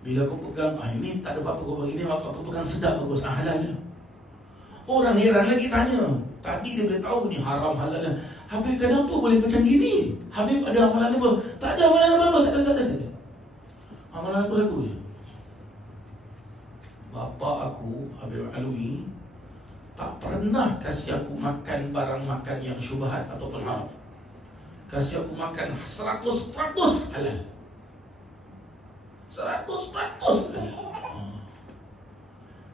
Bila aku pegang, ini tak ada apa-apa, ini apa-apa pegang sedap bagus, halal je. Orang heran lagi tanya, tadi dia boleh tahu ni haram halal. Habib kenapa boleh macam gini? Habib ada amalan apa? Tak ada amalan apa-apa, tak ada. Amalan aku satu je. Bapa aku, Habib Alwi, tak pernah kasih aku makan barang makan yang syubhat ataupun haram. Kasih aku makan 100% halal. 100% halal.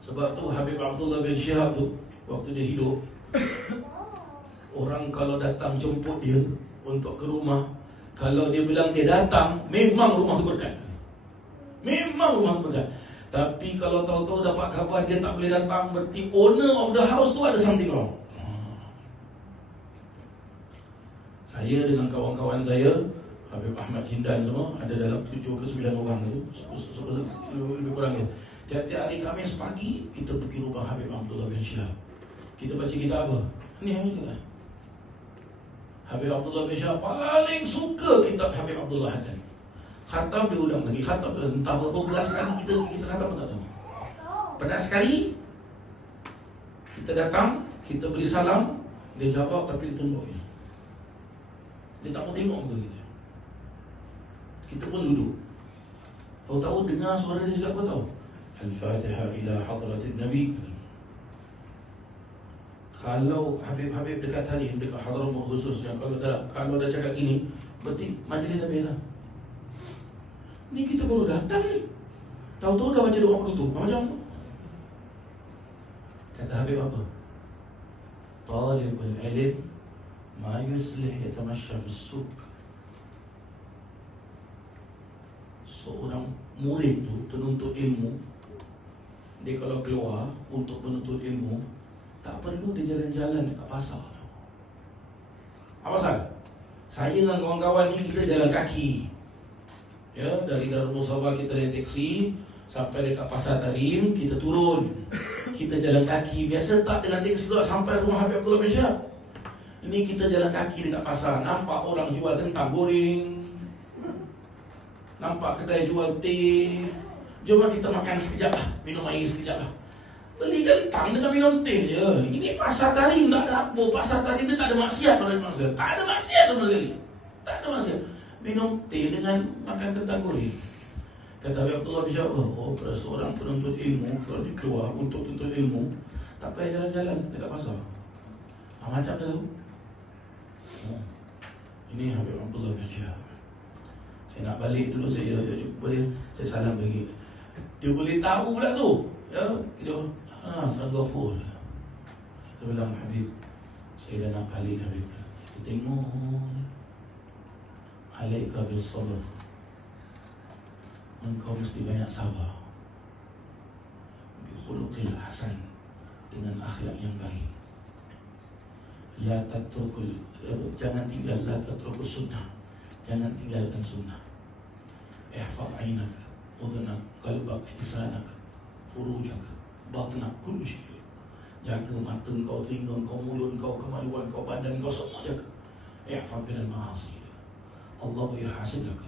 Sebab tu Habib Abdullah bin Syahab tu, waktu dia hidup, orang kalau datang jemput dia untuk ke rumah, kalau dia bilang dia datang, memang rumah tu berkat. Memang rumah tu berkat. Tapi kalau tahu-tahu dapat khabar dia tak boleh datang, berarti owner of the house tu ada something wrong. Saya dengan kawan-kawan saya, Habib Ahmad Jindan semua, ada dalam 7 ke 9 orang tu, lebih kurang ya. Tiap-tiap hari Khamis pagi, kita pergi rumah Habib Abdullah bin Syahab. Kita baca kitab apa? Ni Alhamdulillah. Habib Abdullah bin Syahab paling suka kitab Habib Abdullah Haddad. Khatam dia ulang lagi, khatam dia entah berapa belas kali kita khatam pun tak tahu. Pernah sekali kita datang, kita beri salam, dia jawab tapi dia tunduk je. Dia tak mau tengok muka kita. Kita pun duduk. Tahu-tahu dengar suara dia juga, apa tahu? Al-Fatihah ila hadratin Nabi. Kalau Habib-Habib dekat Tarim, dekat Hadramaut khususnya, kalau dah cakap gini, berarti majlis dah biasa. Ni kita baru datang ni, tahu-tahu dah baca doa penutup. Macam kata Habib apa? Talibul ilm ma yuslih yatamasha fi suq. Seorang murid tu, penuntut ilmu, dia kalau keluar untuk menuntut ilmu, Tak perlu dia jalan-jalan dekat pasar. Apa pasal? Saya dengan kawan-kawan ni kita jalan kaki. Ya, dari Darul Musawa kita naik teksi sampai dekat Pasar Tarim, kita turun. Kita jalan kaki. Biasa tak dengan teksi pula sampai rumah Habib Abdullah bin Syihab. Ini kita jalan kaki dekat pasar. Nampak orang jual kentang goreng, nampak kedai jual teh. Jom kita makan sekejap lah, minum air sekejap lah. Beli kentang dengan minum teh je. Ini Pasar Tarim tak ada apa. Pasar Tarim dia tak ada maksiat pada manusia. Tak ada maksiat sama sekali. Tak ada maksiat. Minum teh dengan makan kentang goreng. Kata Habib Abdullah bin Syihab, oh, pada seorang penuntut ilmu, kalau dia keluar untuk tuntut ilmu, tak payah jalan-jalan dekat pasar. Macam tu. Ini Habib Abdullah bin Syihab. Saya nak balik dulu, saya jumpa dia, saya salam bagi. Dia boleh tahu pula tu. Ya, dia Sanggafur. Kita bilang, Habib, saya dah nak balik Habib. Dia tengok, alaika bis sabr. Engkau mesti banyak sabar. Bi khuluqil hasan, dengan akhlak yang baik. La tatrukul, jangan tinggal, la tatrukul sunnah, jangan tinggalkan sunnah. Ihfaz ainak, udhunak, qalbak, lisanak, furujak, batnak, kullu syai. Jaga mata kau, telinga kau, mulut kau, kemaluan kau, badan kau, semua jaga. Ihfaz minal ma'asi. Allah yahasibuk.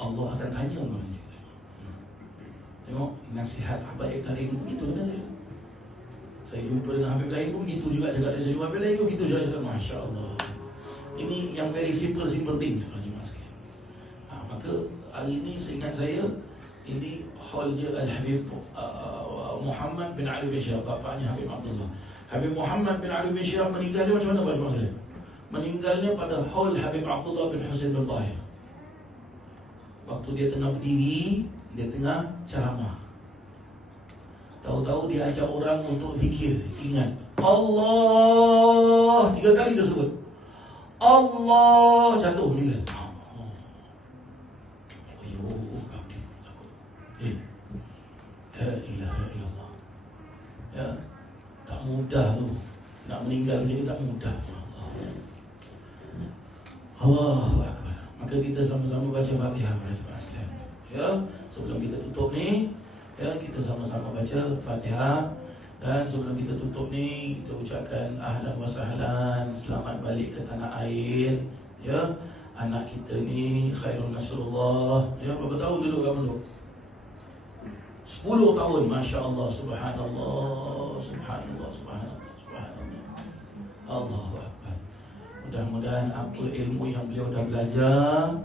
Allah akan tanya orang juga. Tengok nasihat Habib Tarim begitu kan saya. Saya jumpa dengan Habib lain pun gitu juga cakap dia. Saya jumpa Habib lain pun gitu juga cakap. Masya Allah. Ini yang very simple thing sebenarnya mas. Maka hari ini seingat saya, ini hall je Al-Habib Muhammad bin Ali bin Syihab, bapaknya Habib Abdullah. Habib Muhammad bin Ali bin Syihab meninggalnya macam mana baju saya? Meninggalnya pada hall Habib Abdullah bin Husain bin Tahir. Waktu dia tengah berdiri, dia tengah ceramah. Tahu-tahu dia ajak orang untuk zikir. Ingat, Allah 3 kali dia sebut. Allah, jatuh meninggal. La ilaha illallah. Ya, tak mudah tu. Nak meninggal ni tak mudah. Allahu Akbar. Maka kita sama-sama baca Fatihah. Ya, sebelum kita tutup ni, ya, kita sama-sama baca Fatihah. Dan sebelum kita tutup ni, kita ucapkan ahlan wa sahlan, selamat balik ke tanah air. Ya, anak kita ni Khairul Nasrullah. Ya, berapa tahun dulu kamu tu? 10 tahun, Masya Allah, Subhanallah, Subhanallah, Subhanallah, Subhanallah. Allahu Akbar. Mudah-mudahan apa ilmu yang beliau dah belajar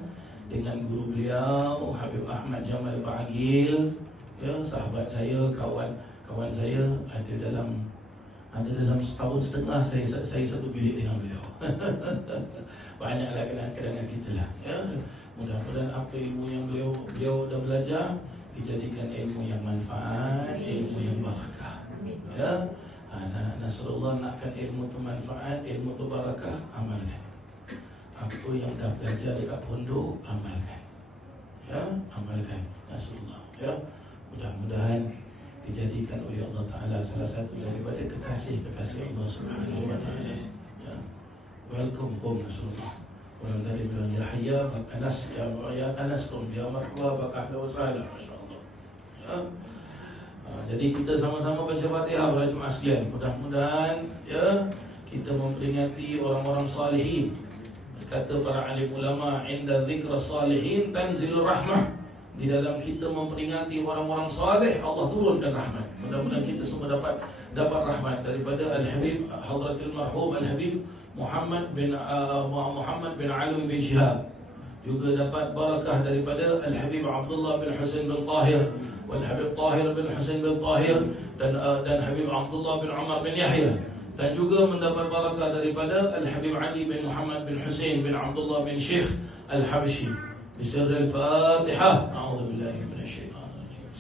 dengan guru beliau Habib Ahmad Jamal Ba'agil, ya, sahabat saya, kawan saya, ada dalam setahun setengah saya satu bilik dengan beliau. Banyaklah kenangan-kenangan kita lah, ya. Mudah-mudahan apa ilmu yang beliau dah belajar dijadikan ilmu yang manfaat, ilmu yang barakah. Ya, Nasrullah nakkan ilmu tu manfaat, ilmu tu barakah, amalkan. Apa yang dah belajar dekat pondok, amalkan. Ya, amalkan Nasrullah. Ya, mudah-mudahan dijadikan oleh Allah Ta'ala salah satu daripada kekasih-kekasih Allah Subhanahu Wa Ta'ala. Ya, welcome home Nasrullah. Orang tadi bilang, ya Hayya, Bak Anas, ya Anas, ya Marhaba, Bak Ahla wa Sahla, Masya Allah. Ya. Jadi kita sama-sama baca Fatihah pada Jumaat sekalian. Mudah-mudahan ya kita memperingati orang-orang salihin. Kata para alim ulama, inda zikra salihin tanzilur rahmah. Di dalam kita memperingati orang-orang salih, Allah turunkan rahmat. Mudah-mudahan kita semua dapat rahmat daripada Al-Habib Hadratul Marhum Al-Habib Muhammad bin Ali bin Syihab. Juga dapat barakah daripada Al-Habib Abdullah bin Husain bin Tahir, Wal-Habib Tahir bin Husain bin Tahir, dan Habib Abdullah bin Umar bin Yahya. Dan juga mendapat barakah daripada Al-Habib Ali bin Muhammad bin Husain bin Abdullah bin Syekh Al-Habshi. Bisir al-Fatihah. A'udhu billahi minasyaitanir rajim.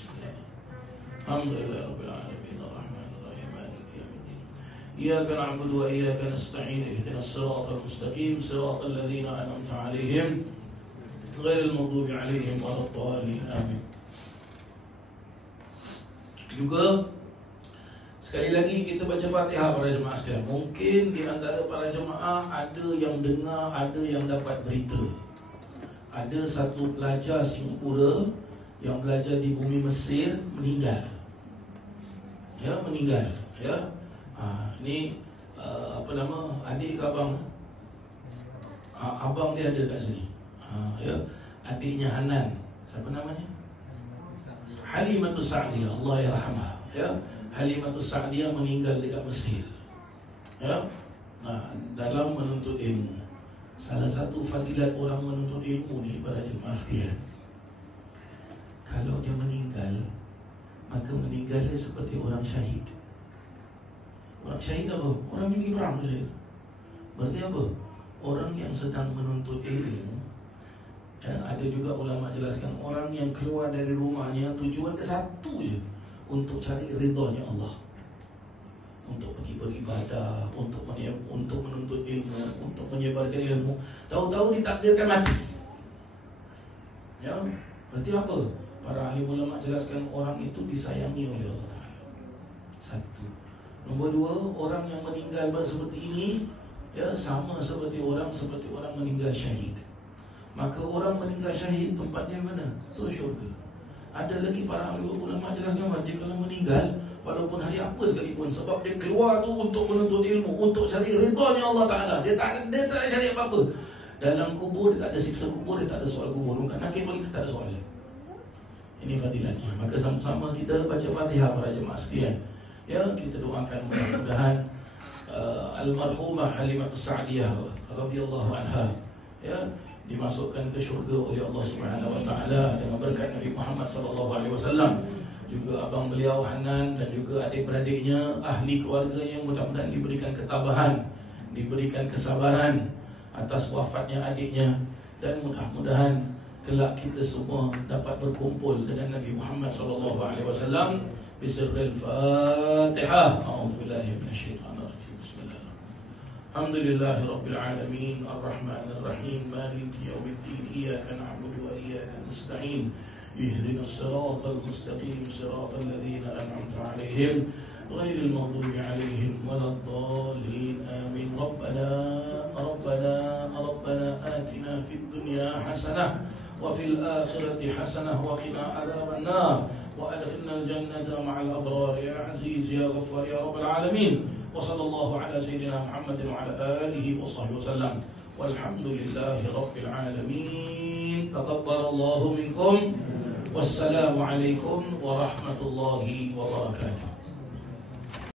Alhamdulillah Rabbil Alamin. Ar-Rahmanir Rahim. Maliki yawmiddin. Iyyaka na'budu wa iyyaka nasta'in. Ihdinas siratal mustaqim. Siratal ladzina an'amta 'alaihim ghairil maghdubi 'alaihim waladdallin. Amin. Juga Sekali lagi kita baca Fatihah para jemaah sekalian. Mungkin di antara para jemaah ada yang dengar, ada yang dapat berita. Ada satu pelajar Singapura yang belajar di bumi Mesir meninggal. Ya, meninggal. Ya, ini apa nama adik ke abang? Abang dia ada kat sini. Ya, adiknya Hanan. Siapa namanya? Halimatus Sa'diyah, Allah yarhamha. Ya, Halimatus Sa'diyah meninggal dekat Mesir. Ya. Dalam menuntut ilmu. Salah satu fadilat orang menuntut ilmu ni para jemaah sekalian, kalau dia meninggal, maka meninggalnya seperti orang syahid. Orang syahid apa? Orang yang pergi perang tu syahid. Berarti apa? Orang yang sedang menuntut ilmu. Ya, ada juga ulama jelaskan, orang yang keluar dari rumahnya tujuan dia satu je, untuk cari ridhanya Allah, untuk pergi beribadah, untuk menuntut ilmu, untuk menyebarkan ilmu. Tahu-tahu ditakdirkan mati. Ya, berarti apa? Para ahli ulama jelaskan orang itu disayangi oleh Allah Ta'ala. Satu. Nombor dua, orang yang meninggal seperti ini, ya, sama seperti orang meninggal syahid. Maka orang meninggal syahid tempatnya mana? Itu syurga. Ada lagi para ahli ulama jelaskan, dia kalau meninggal, walaupun hari apa sekalipun, sebab dia keluar tu untuk menuntut ilmu, untuk cari ridhanya Allah Ta'ala, dia tak cari apa-apa. Dalam kubur dia tak ada siksa kubur, dia tak ada soal kubur. Bukan hakim bagi dia tak ada soal. Ini fadilatnya. Maka sama-sama kita baca Fatihah para jemaah sekalian. Ya, kita doakan mudah-mudahan almarhumah Halimatus Sa'diyah radhiyallahu anha, ya, dimasukkan ke syurga oleh Allah Subhanahu wa taala dengan berkat Nabi Muhammad sallallahu alaihi wasallam. Juga abang beliau Hanan dan juga adik-beradiknya, ahli keluarganya, mudah-mudahan diberikan ketabahan, diberikan kesabaran atas wafatnya adiknya, dan mudah-mudahan kelak kita semua dapat berkumpul dengan Nabi Muhammad sallallahu alaihi wasallam bisirril Fatihah. A'udzubillahi minasyaitonir rajim. Bismillah. Alhamdulillahi rabbil alamin, arrahmanir rahim, maliki yaumiddin, iyyaka na'budu wa iyyaka nasta'in. Ihdinas siratal mustaqim, siratal ladzina an'amta 'alaihim ghairil maghdubi 'alaihim waladdallin. Amin. Rabbana atina fid dunya hasanah wa fil akhirati hasanah wa qina adzaban nar wa adkhilnal jannata ma'al abrar ya aziz ya ghaffar ya rabbal alamin. Wa sallallahu ala sayyidina Muhammadin wa ala alihi wa sahbihi wasallam. Walhamdulillahi rabbil alamin. Taqabbalallahu minkum. Wassalamu alaikum warahmatullahi wabarakatuh.